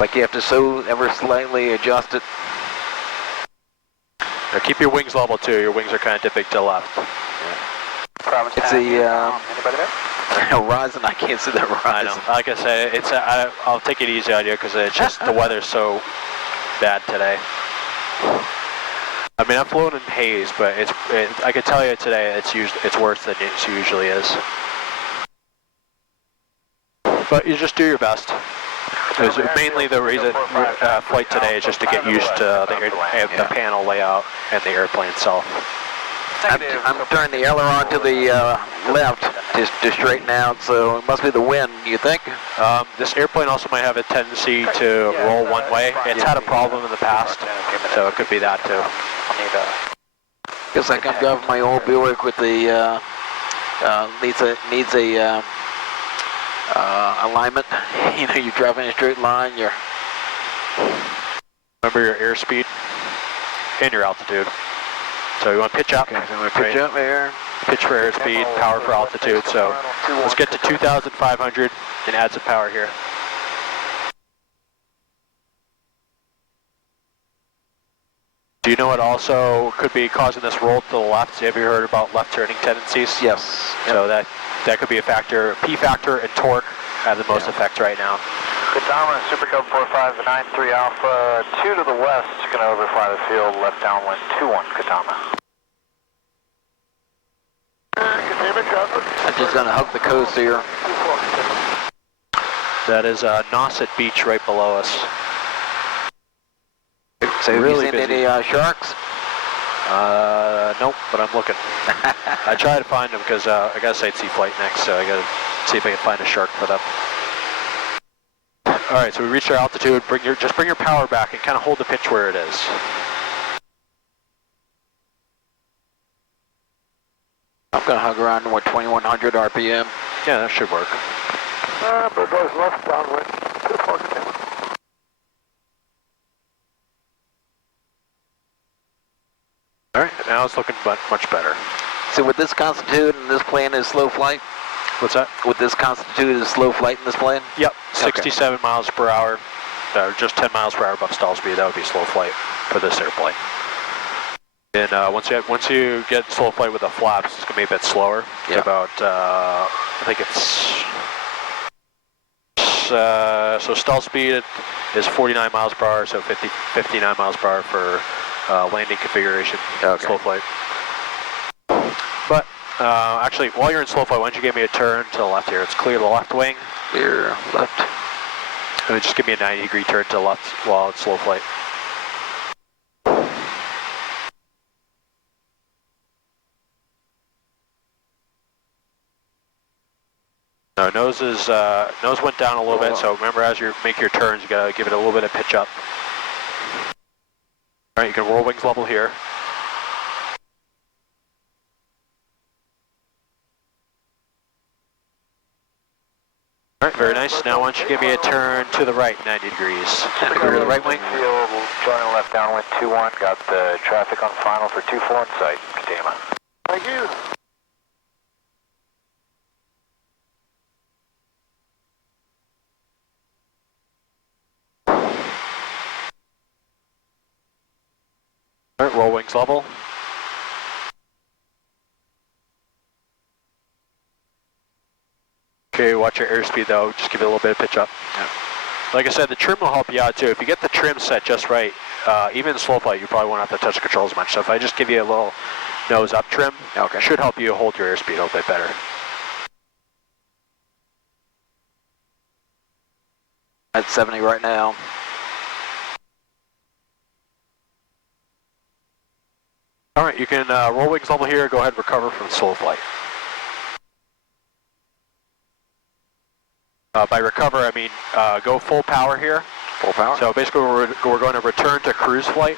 Like you have to so ever slightly adjust it. Now keep your wings level too. Your wings are kind of dipping to the left. Province It's Town, the anybody there? horizon. I can't see the horizon. I know. Like I said, it's I'll take it easy on you because it's just the weather's so bad today. I mean, I'm flown in haze, but I can tell you today it's worse than it usually is. But you just do your best. Because mainly the reason flight today is just to get used to the panel layout and the airplane itself. I'm turning the aileron to the left to straighten out, so it must be the wind, you think? This airplane also might have a tendency to roll one way. It's had a problem in the past, so it could be that too. Guess I can go for my old Buick with the needs a alignment. You know, you're driving in a straight line. Remember your airspeed and your altitude. So you want to pitch up. Okay, so I'm going to pitch up there. Pitch for airspeed, power for altitude. So let's get to 2,500 and add some power here. Do you know what also could be causing this roll to the left? Have you heard about left turning tendencies? Yes. So that could be a factor. P factor and torque have the most effect right now. Katama, Super Cub 4593 Alpha, 2 to the west, going to overfly the field, left downwind, 21 Katama. Containment, Johnson. I'm just going to hug the coast here. That is Nauset Beach right below us. So have Really you seen busy. any sharks? Nope, but I'm looking. I try to find them because I got a sightsee flight next, so I got to see if I can find a shark for them. All right, so we reached our altitude. Just bring your power back and kind of hold the pitch where it is. I'm going to hug around, 2100 RPM? Yeah, that should work. Bird boys left downwind, 24 containment. All right, now it's looking much better. So would this constitute in this plane as slow flight? What's that? Would this constitute as slow flight in this plane? Yep, 67 miles per hour, or just 10 miles per hour above stall speed. That would be slow flight for this airplane. And once you get slow flight with the flaps, it's going to be a bit slower. Yeah. About, I think it's, so stall speed is 49 miles per hour, so 59 miles per hour for landing configuration, slow flight. But actually, while you're in slow flight, why don't you give me a turn to the left here? It's clear the left wing. Clear left. And just give me a 90-degree turn to the left while it's slow flight. No, nose went down a little bit, so remember as you make your turns, you gotta give it a little bit of pitch up. All right, you can roll wings level here. All right, very nice. Now why don't you give me a turn to the right, 90 degrees. Clear the right wing. Field, joining left downwind, 21, got the traffic on final for 24 in sight, Katama. Thank you. All right, roll wings level. Okay, watch your airspeed though, just give it a little bit of pitch up. Yeah. Like I said, the trim will help you out too. If you get the trim set just right, even in slow flight, you probably won't have to touch the controls much. So if I just give you a little nose up trim, it should help you hold your airspeed a little bit better. At 70 right now. All right, you can roll wings level here, go ahead and recover from slow flight. By recover, I mean go full power here. Full power? So basically we're going to return to cruise flight.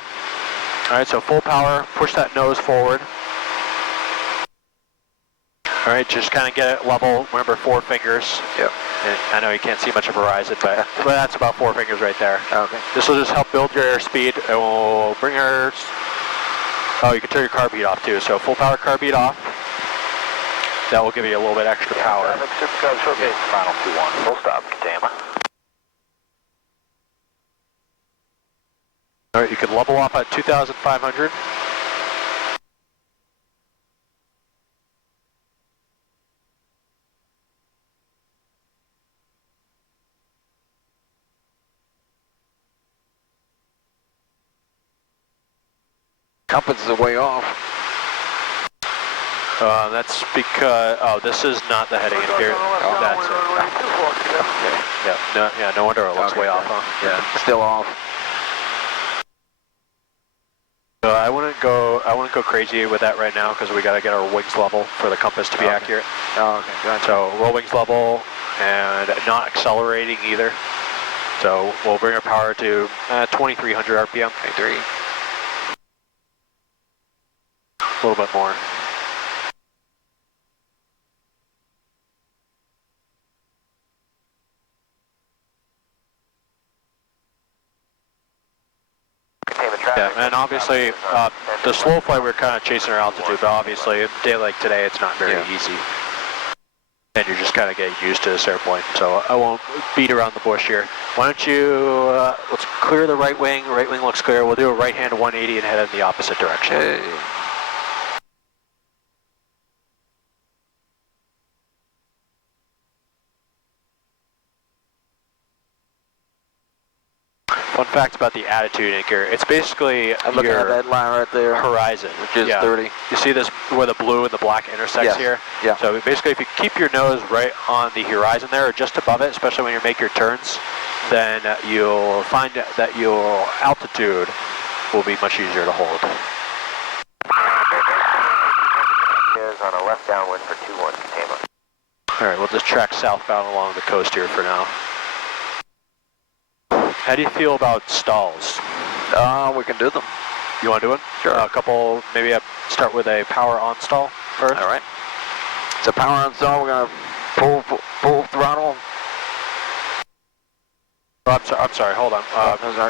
All right, so full power, push that nose forward. All right, just kind of get it level. Remember, 4 fingers. Yep. And I know you can't see much of horizon, but that's about 4 fingers right there. Okay. This will just help build your airspeed. It will bring our... Oh, you can turn your carb heat off too. So full power carb heat off. That will give you a little bit extra power. Okay, final 2-1. Full stop, Katama. All right, you can level off at 2,500. Compass is way off. That's because, oh, this is not the heading indicator. Oh, that's it. Yeah, no wonder it looks way off, huh? Yeah, still off. So I wouldn't go crazy with that right now because we got to get our wings level for the compass to be accurate. Oh, okay, gotcha. So roll wings level and not accelerating either. So we'll bring our power to 2,300 RPM. 23. A little bit more. Yeah, and obviously the slow flight we're kind of chasing our altitude, but obviously a day like today it's not very easy. And you're just kind of getting used to this airplane, so I won't beat around the bush here. Why don't you, let's clear the right wing looks clear, we'll do a right hand 180 and head in the opposite direction. Okay. Fun fact about the attitude anchor, it's basically I'm looking at that line right there. Horizon. Which is 30. You see this where the blue and the black intersects here? Yeah. So basically if you keep your nose right on the horizon there or just above it, especially when you make your turns, then you'll find that your altitude will be much easier to hold. Is on a left downwind for 2-1 Katama. Alright, we'll just track southbound along the coast here for now. How do you feel about stalls? We can do them. You want to do one? Sure. A couple, maybe start with a power on stall first. All right. So power on stall, we're going to pull throttle. Oh, I'm sorry, hold on.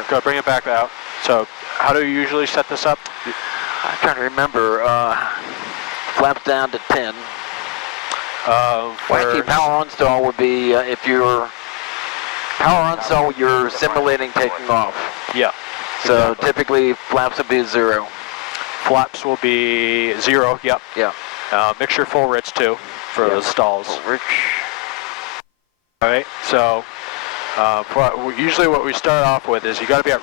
Go bring it back out. So how do you usually set this up? I'm trying to remember. Flaps down to 10. Actually, power on stall would be if you're power on stall, you're simulating taking off. Yeah. So exactly. typically flaps would be 0. Flaps will be 0. Yep. Yeah. Mixture full rich too for the stalls. Rich. All right. So usually what we start off with is you got to be at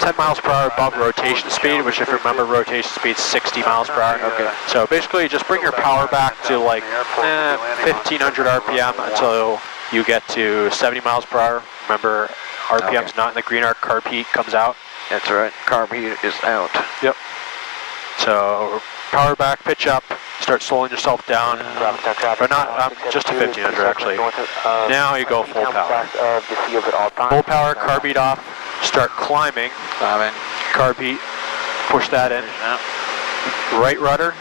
10 miles per hour above rotation speed, which if you remember rotation speed is 60 miles per hour. Okay. So basically just bring your power back to like 1,500 RPM until you get to 70 miles per hour. Remember, RPM's not in the green arc, carb heat comes out. That's right, carb heat is out. Yep. So power back, pitch up, start slowing yourself down. But not, just to 1,500 actually. Now you go full power. Full power, carb heat off, start climbing. Carb heat, push that in. Right rudder.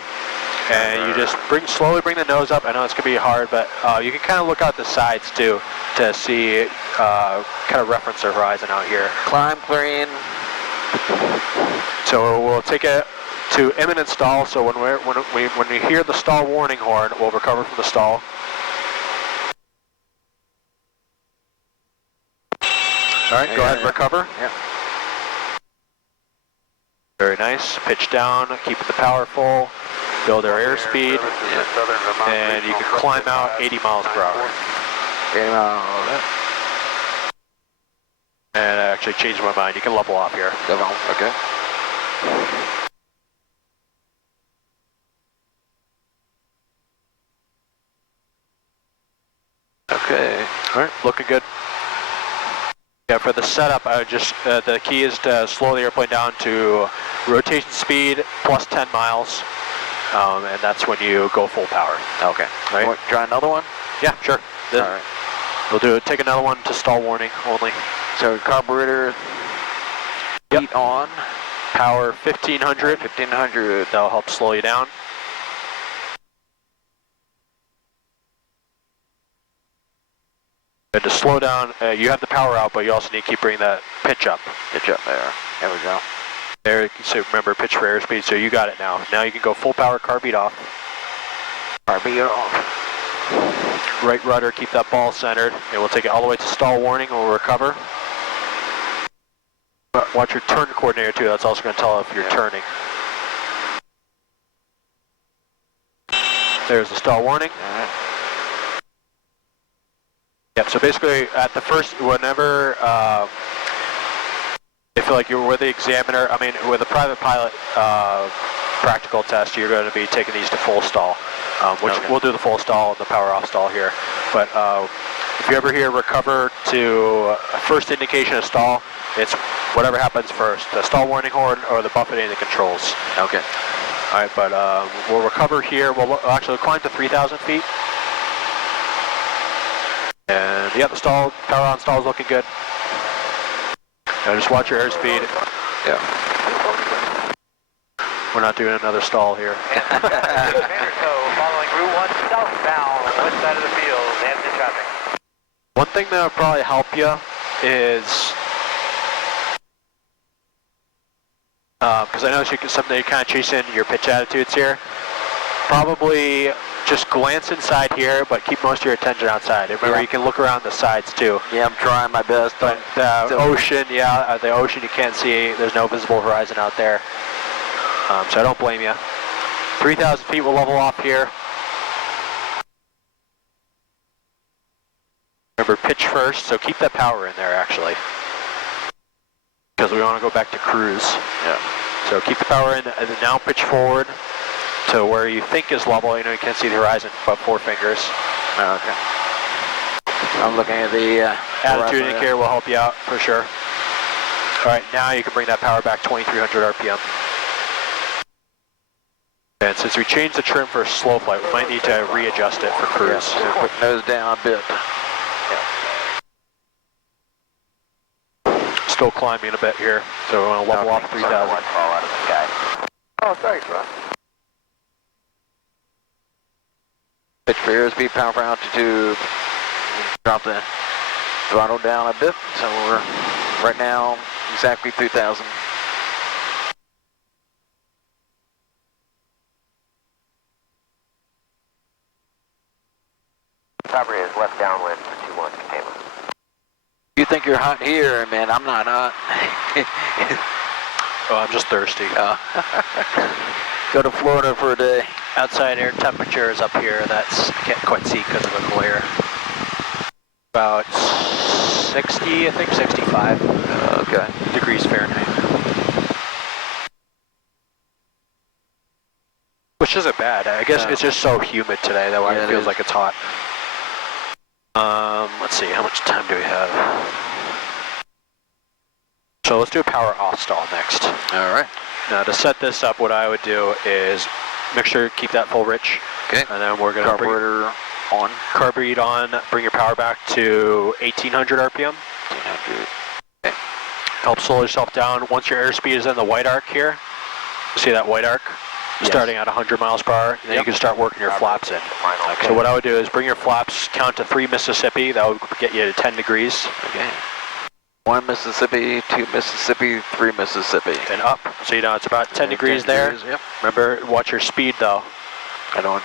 And you just slowly bring the nose up. I know it's going to be hard, but you can kind of look out the sides too to see, kind of reference the horizon out here. Climb, clearing. So we'll take it to imminent stall. So when we hear the stall warning horn, we'll recover from the stall. All right, go ahead and recover. Yeah. Very nice. Pitch down, keeping the power full. Build our airspeed, and you can climb out 80 miles per hour. 80 miles. And I actually changed my mind. You can level off here. Level, okay. Okay. All right, looking good. Yeah, for the setup, I would just, the key is to slow the airplane down to rotation speed plus 10 miles. And that's when you go full power. Okay. Right? Try another one? Yeah, sure. All right. We'll take another one to stall warning only. So carburetor heat on. Power 1,500. 1,500. That'll help slow you down. And to slow down, you have the power out, but you also need to keep bringing that pitch up. Pitch up there. There we go. There, so remember, pitch for airspeed, so you got it now. Now you can go full power, carb heat off. RB off. Right rudder, keep that ball centered, and we'll take it all the way to stall warning, and we'll recover. Watch your turn coordinator too, that's also going to tell if you're turning. There's the stall warning. Yep, so basically at the first, whenever they feel like you're with the examiner, I mean with a private pilot practical test, you're going to be taking these to full stall, which we'll do the full stall and the power off stall here. But if you ever hear recover to first indication of stall, it's whatever happens first, the stall warning horn or the buffeting the controls. Okay. All right, but we'll recover here. We'll actually climb to 3,000 feet. And yeah, the stall, power on stall is looking good. Now just watch your airspeed. Yeah. We're not doing another stall here. So following Route 1 southbound, west side of the field, and the traffic. One thing that will probably help you is, because I know it's something you're kind of chasing your pitch attitudes here, probably just glance inside here, but keep most of your attention outside. Remember, you can look around the sides too. Yeah, I'm trying my best. But the ocean, the ocean you can't see. There's no visible horizon out there. So I don't blame you. 3,000 feet, we'll level off here. Remember, pitch first, so keep that power in there actually. Because we want to go back to cruise. Yeah. So keep the power in, and then now pitch forward to where you think is level. You know, you can't see the horizon, but 4 fingers. Okay. I'm looking at the attitude indicator will help you out for sure. All right, now you can bring that power back 2,300 RPM. And since we changed the trim for slow flight, we might need to readjust it for cruise. So put nose down a bit. Still climbing a bit here, so we want to level off 3,000. Fall out of the sky. Oh, thanks, Ron. Pitch for airspeed, power for altitude. Drop the throttle down a bit, so we're right now exactly 3,000. Recovery is left downwind for 21 containment. You think you're hot here, man? I'm not hot. Oh, I'm just thirsty. Go to Florida for a day. Outside air temperature is up here. That's can't quite see because of the glare. About 60, I think 65. Okay. Degrees Fahrenheit. Which isn't bad. I guess it's just so humid today that it feels like it's hot. Let's see, how much time do we have? So let's do a power off stall next. All right. Now to set this up, what I would do is make sure keep that full rich. Okay. And then we're going to carburetor on. Carburetor on, bring your power back to 1,800 RPM. 1,800. Okay. Help slow yourself down. Once your airspeed is in the white arc here, see that white arc? Yes. Starting at 100 miles per hour, and then you can start working your flaps in. Okay. So what I would do is bring your flaps, count to 3 Mississippi. That would get you to 10 degrees. Okay. 1 Mississippi, 2 Mississippi, 3 Mississippi. And up. So you know it's about 10 degrees 10 there. degrees, yep. Remember, watch your speed though. I don't.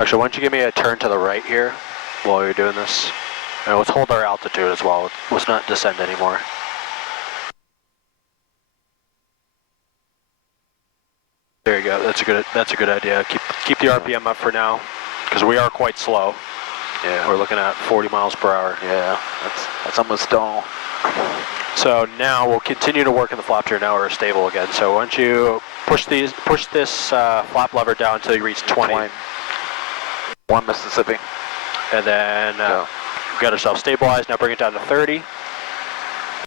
Actually, why don't you give me a turn to the right here while you're doing this? And let's hold our altitude as well. Let's not descend anymore. There you go. That's a good idea. Keep the RPM up for now, because we are quite slow. Yeah. We're looking at 40 miles per hour. Yeah. That's almost stall. So now we'll continue to work in the flap here. Now we're stable again. So why don't you push this flap lever down until you reach 20. 1 Mississippi. And then we got ourselves stabilized. Now bring it down to 30.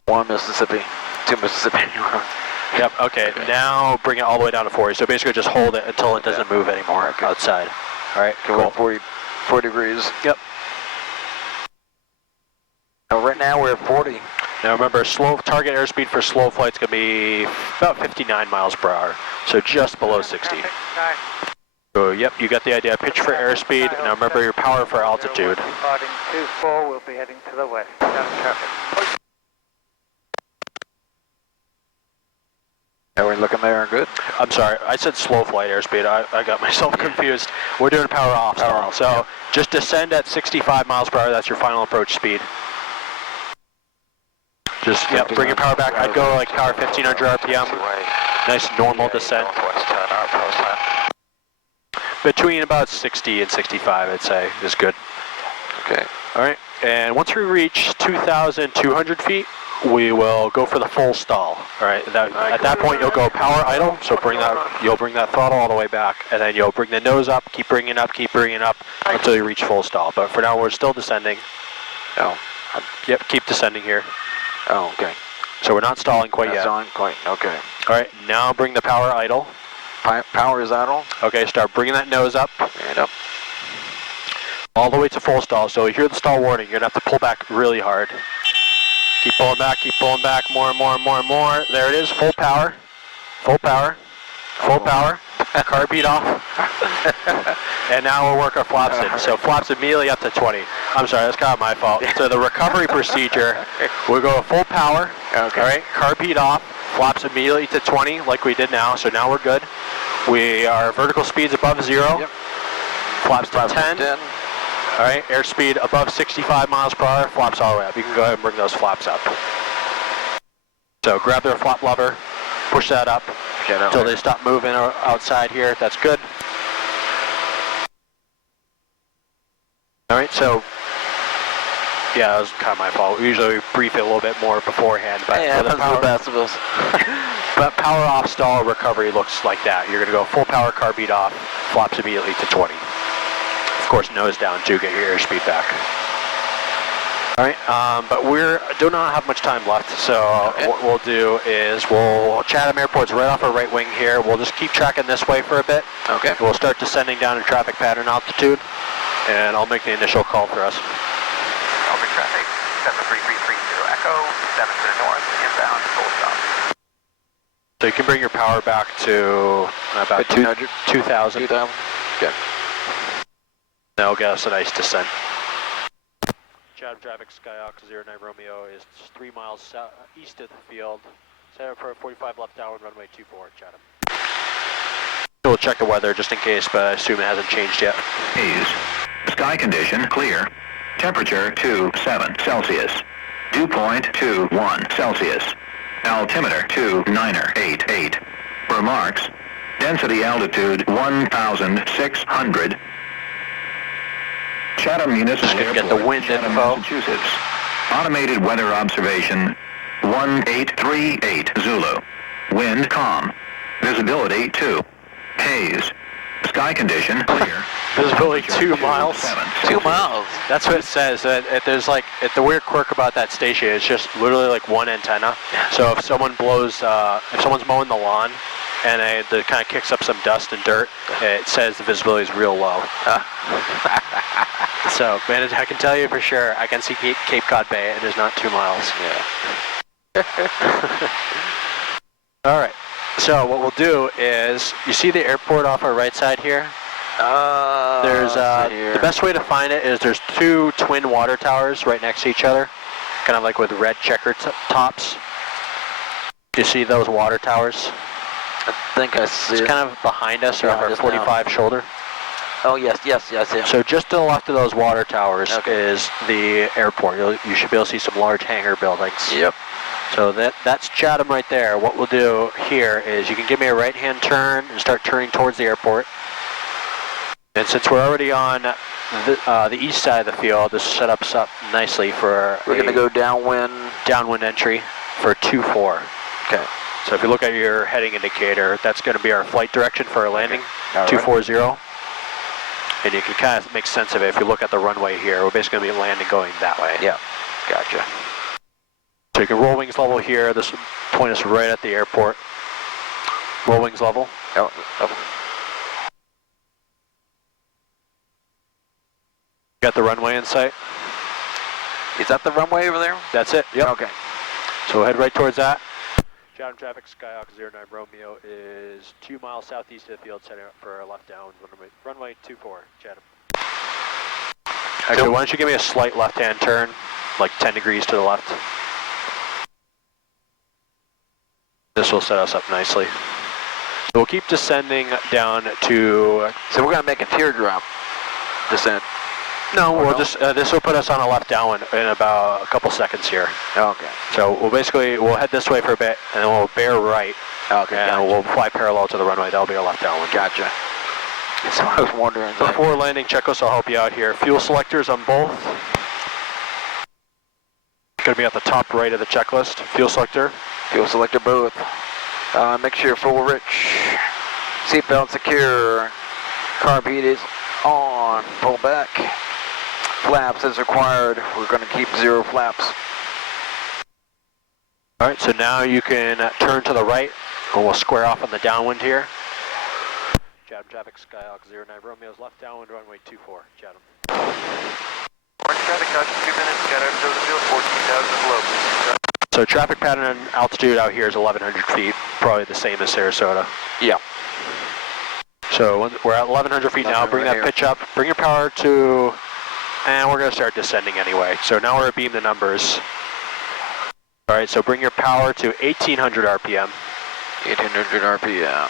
1 Mississippi. 2 Mississippi. Yep, okay. Now bring it all the way down to 40. So basically just hold it until it doesn't move anymore outside. All right, Go cool. 4 degrees. Yep. Now, right now we're at 40. Now remember, target airspeed for slow flight's going to be about 59 miles per hour. So just below 60. So yep, you got the idea. Pitch for airspeed. Now remember your power for altitude. Departing 24, we'll be heading to the west. Down traffic. Are we looking there? Good. I'm sorry, I said slow flight airspeed. I got myself confused. We're doing power off stall. So just descend at 65 miles per hour. That's your final approach speed. Just bring your power back. I'd go like power 1500 RPM. Nice normal descent. Between about 60 and 65, I'd say, is good. Okay. All right. And once we reach 2,200 feet, we will go for the full stall. All right. At that point, you'll go power idle. So you'll bring that throttle all the way back, and then you'll bring the nose up, keep bringing it up until you reach full stall. But for now, we're still descending. Oh. Yep. Keep descending here. Oh, okay. So we're not stalling quite yet. Stalling quite. Okay. All right. Now bring the power idle. Power is idle. Okay. Start bringing that nose up. And up. All the way to full stall. So you hear the stall warning. You're gonna have to pull back really hard. Keep pulling back, more and more and more and more. There it is, full power. Full power. Full power. Car beat off. And now we'll work our flaps in. So flaps immediately up to 20. I'm sorry, that's kind of my fault. So the recovery procedure, we'll go full power. Okay. All right, car beat off. Flaps immediately to 20 like we did now. So now we're good. Our vertical speed's above 0. Yep. Flaps to 10. All right, airspeed above 65 miles per hour, flaps all the way up. You can go ahead and bring those flaps up. So grab their flap lever, push that up until they stop moving outside here. That's good. All right, so yeah, that was kind of my fault. Usually we brief it a little bit more beforehand. But yeah, that's the best of us. But power off stall recovery looks like that. You're going to go full power, car beat off, flaps immediately to 20. Of course, nose down to get your airspeed back. All right, but we do not have much time left, so what we'll do is Chatham Airport's right off our right wing here. We'll just keep tracking this way for a bit. Okay. We'll start descending down to traffic pattern altitude, and I'll make the initial call for us. Over traffic, 73330 Echo, 7 to the north, inbound, full stop. So you can bring your power back to about 2,000. 2,000. Okay. That'll get us a nice descent. Chatham traffic, Skyhawk 09 Romeo is 3 miles east of the field. Set up for a 45 left downwind, runway 24, Chatham. We'll check the weather just in case, but I assume it hasn't changed yet. Haze. Sky condition clear. Temperature 27 Celsius. Dew point 21 Celsius. Altimeter 2988. Remarks. Density altitude 1,600. Chatham Municipal Just gonna get Airport, the wind Chatham, info. Massachusetts. Automated weather observation 1838 Zulu. Wind calm. Visibility 2. Haze. Sky condition clear. Visibility 2 miles. 2 miles. That's what it says. There's like the weird quirk about that station. It's just literally like one antenna. So if someone if someone's mowing the lawn, and it kind of kicks up some dust and dirt, it says the visibility is real low. So, man, I can tell you for sure, I can see Cape Cod Bay, and it is not 2 miles. Yeah. All right. So what we'll do is, you see the airport off our right side here? There's the best way to find it is there's 2 twin water towers right next to each other, kind of like with red checkered tops. You see those water towers? I think I see It's it. kind of behind us, or Yeah, our just 45 shoulder. Oh, yes, I see it. So just to the left of those water towers is the airport. You should be able to see some large hangar buildings. Yep. So that's Chatham right there. What we'll do here is you can give me a right-hand turn and start turning towards the airport. And since we're already on the east side of the field, this set us up nicely for We're going to go downwind. Downwind entry for 24. Okay. So if you look at your heading indicator, that's going to be our flight direction for our landing, All right. 240. And you can kind of make sense of it if you look at the runway here. We're basically going to be landing going that way. Yeah, gotcha. So you can roll wings level here. This will point us right at the airport. Roll wings level. Oh. Got the runway in sight. Is that the runway over there? That's it. Yep. Okay. So we'll head right towards that. Chatham traffic, Skyhawk 09 Romeo is 2 miles southeast of the field, setting up for our left down, runway 24, Chatham. Actually, why don't you give me a slight left-hand turn, like 10 degrees to the left. This will set us up nicely. We'll keep descending down to... So we're going to make a teardrop descent. No, we'll just, this will put us on a left downwind in about a couple seconds here. Okay. So we'll head this way for a bit, and then we'll bear right. Okay, and gotcha. we'll fly parallel to the runway. That'll be our left downwind. Gotcha. So I was wondering. Before landing, checklist, I'll help you out here. Fuel selectors on both. Going to be at the top right of the checklist. Fuel selector. Fuel selector both. Make sure full rich. Seatbelt secure. Carb heat is on. Pull back. Flaps as required. We're going to keep 0 flaps. All right, so now you can turn to the right, and we'll square off on the downwind here. Chatham traffic, Skyhawk 09 Romeo's left downwind, runway 24, Chatham. Orange traffic, caution 2 minutes, got out of the field, 14,000 below. So traffic pattern and altitude out here is 1,100 feet, probably the same as Sarasota. Yeah. So we're at 1,100 feet now, bring that pitch up, bring your power to, and we're going to start descending anyway. So now we're at beam the numbers. All right, so bring your power to 1,800 RPM. 1,800 RPM.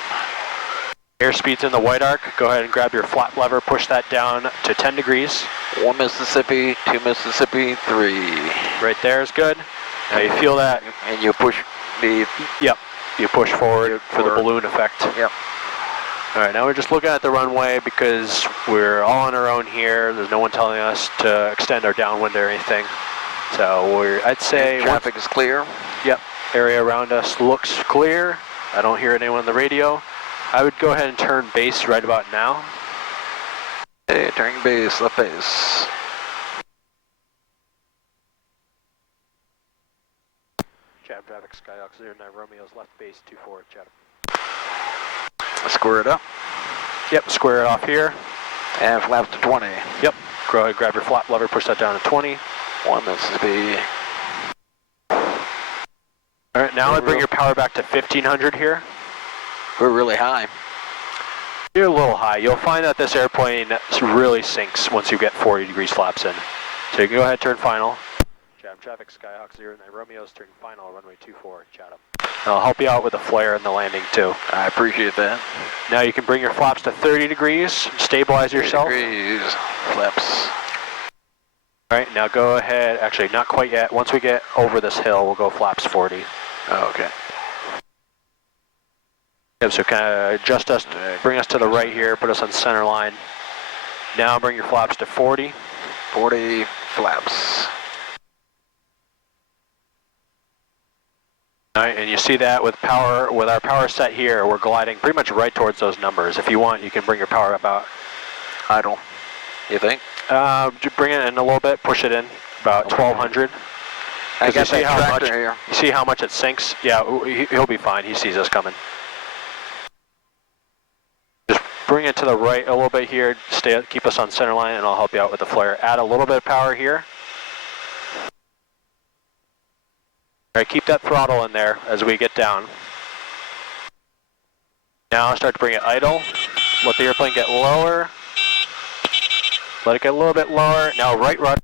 Airspeed's in the white arc. Go ahead and grab your flap lever, push that down to 10 degrees. 1 Mississippi, 2 Mississippi, 3. Right there is good. Now you feel that. And you push the... Yep, you push forward for the balloon effect. Yep. All right, now we're just looking at the runway because we're all on our own here. There's no one telling us to extend our downwind or anything. So I'd say... Traffic is clear. Yep, area around us looks clear. I don't hear anyone on the radio. I would go ahead and turn base right about now. Hey, turning base, left base. Chatham traffic, Skyhawk 09 Romeo's left base 24, Chatham. Square it up. Yep, square it off here. And flaps to 20. Yep, go ahead, grab your flap lever, push that down to 20. 1 Mississippi. All right, now bring your power back to 1,500 here. We're really high. You're a little high. You'll find that this airplane really sinks once you get 40 degrees flaps in. So you can go ahead and turn final. Chatham traffic, Skyhawk 09 Romeo's turning final, runway 24, Chatham. I'll help you out with the flare and the landing too. I appreciate that. Now you can bring your flaps to 30 degrees, stabilize yourself. 30 degrees, flaps. All right, now go ahead, actually not quite yet. Once we get over this hill, we'll go flaps 40. Oh, okay. Yep, so kind of adjust us, bring us to the right here, put us on center line. Now bring your flaps to 40. 40 flaps. All right, and you see that with power, with our power set here, we're gliding pretty much right towards those numbers. If you want, you can bring your power about idle. You think? Bring it in a little bit, push it in, about 1,200. I You got see that how much tractor here. you see how much it sinks? Yeah, he'll be fine. He sees us coming. Just bring it to the right a little bit here. Keep us on center line, and I'll help you out with the flare. Add a little bit of power here. All right, keep that throttle in there as we get down. Now start to bring it idle. Let the airplane get lower. Let it get a little bit lower. Now right rudder.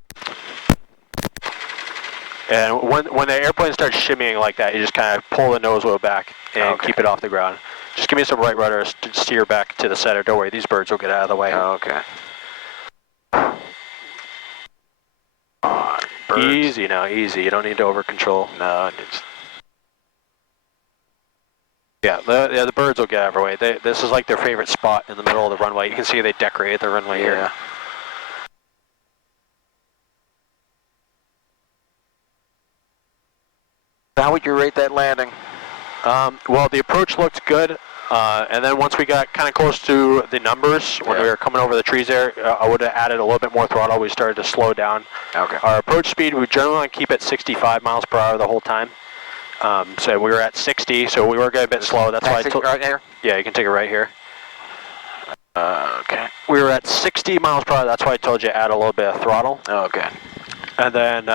And when the airplane starts shimmying like that, you just kind of pull the nose wheel back and keep it off the ground. Just give me some right rudder to steer back to the center. Don't worry, these birds will get out of the way. Okay. Easy now, easy. You don't need to over control. No, it's... Yeah, the birds will get out of our way. This is like their favorite spot in the middle of the runway. You can see they decorated the runway here. How would you rate that landing? Well, the approach looked good, and then once we got kind of close to the numbers, when we were coming over the trees there, I would have added a little bit more throttle. We started to slow down. Okay. Our approach speed, we generally want to keep at 65 miles per hour the whole time. So we were at 60, so we were getting a bit slow. That's why I told... Right here? Yeah, you can take it right here. Okay. We were at 60 miles per hour. That's why I told you to add a little bit of throttle. Okay. And then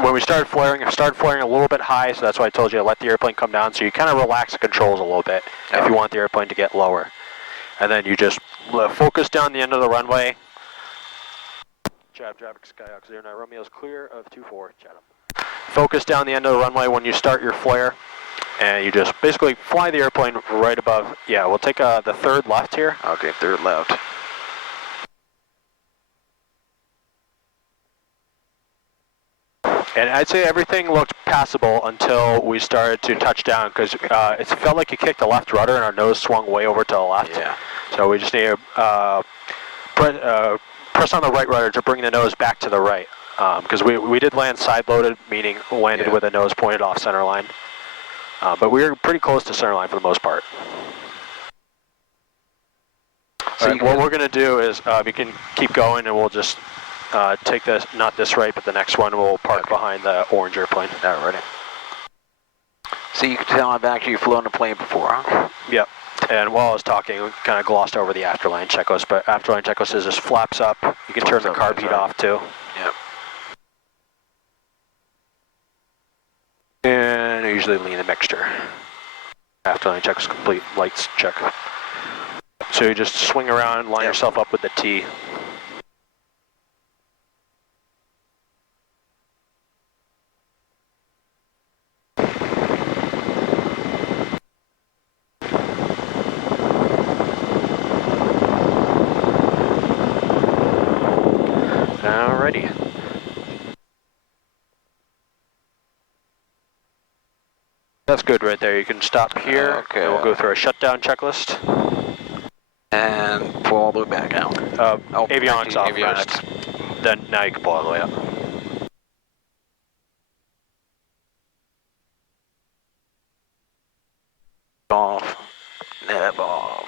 when we started flaring a little bit high, so that's why I told you to let the airplane come down. So you kind of relax the controls a little bit if you want the airplane to get lower. And then you just focus down the end of the runway. Chatham traffic, Skyhawk 09 Romeo's clear of 24, Chatham. Focus down the end of the runway when you start your flare. and you just basically fly the airplane right above. Yeah, we'll take the third left here. Okay, third left. And I'd say everything looked passable until we started to touch down, because it felt like you kicked the left rudder and our nose swung way over to the left. Yeah. So we just need to press on the right rudder to bring the nose back to the right. Because we did land side-loaded, meaning landed with the nose pointed off center line. But we were pretty close to center line for the most part. So what we're going to do is we can keep going, and we'll just take this, not this right, but the next one. We'll park behind the orange airplane. Alrighty. So you can tell I've actually flown a plane before, huh? Yep. And while I was talking, we kind of glossed over the afterline checklist, but afterline checklist is just flaps up. You can turn the carb heat off too. Yep. And I usually lean the mixture. Afterline check is complete, lights check. So you just swing around, line yourself up with the T. Alrighty. That's good right there. You can stop here. Okay. And we'll go through a shutdown checklist. And pull all the way back out. Avionics off avionics. first. Then now you can pull all the way up. Off. Nav off.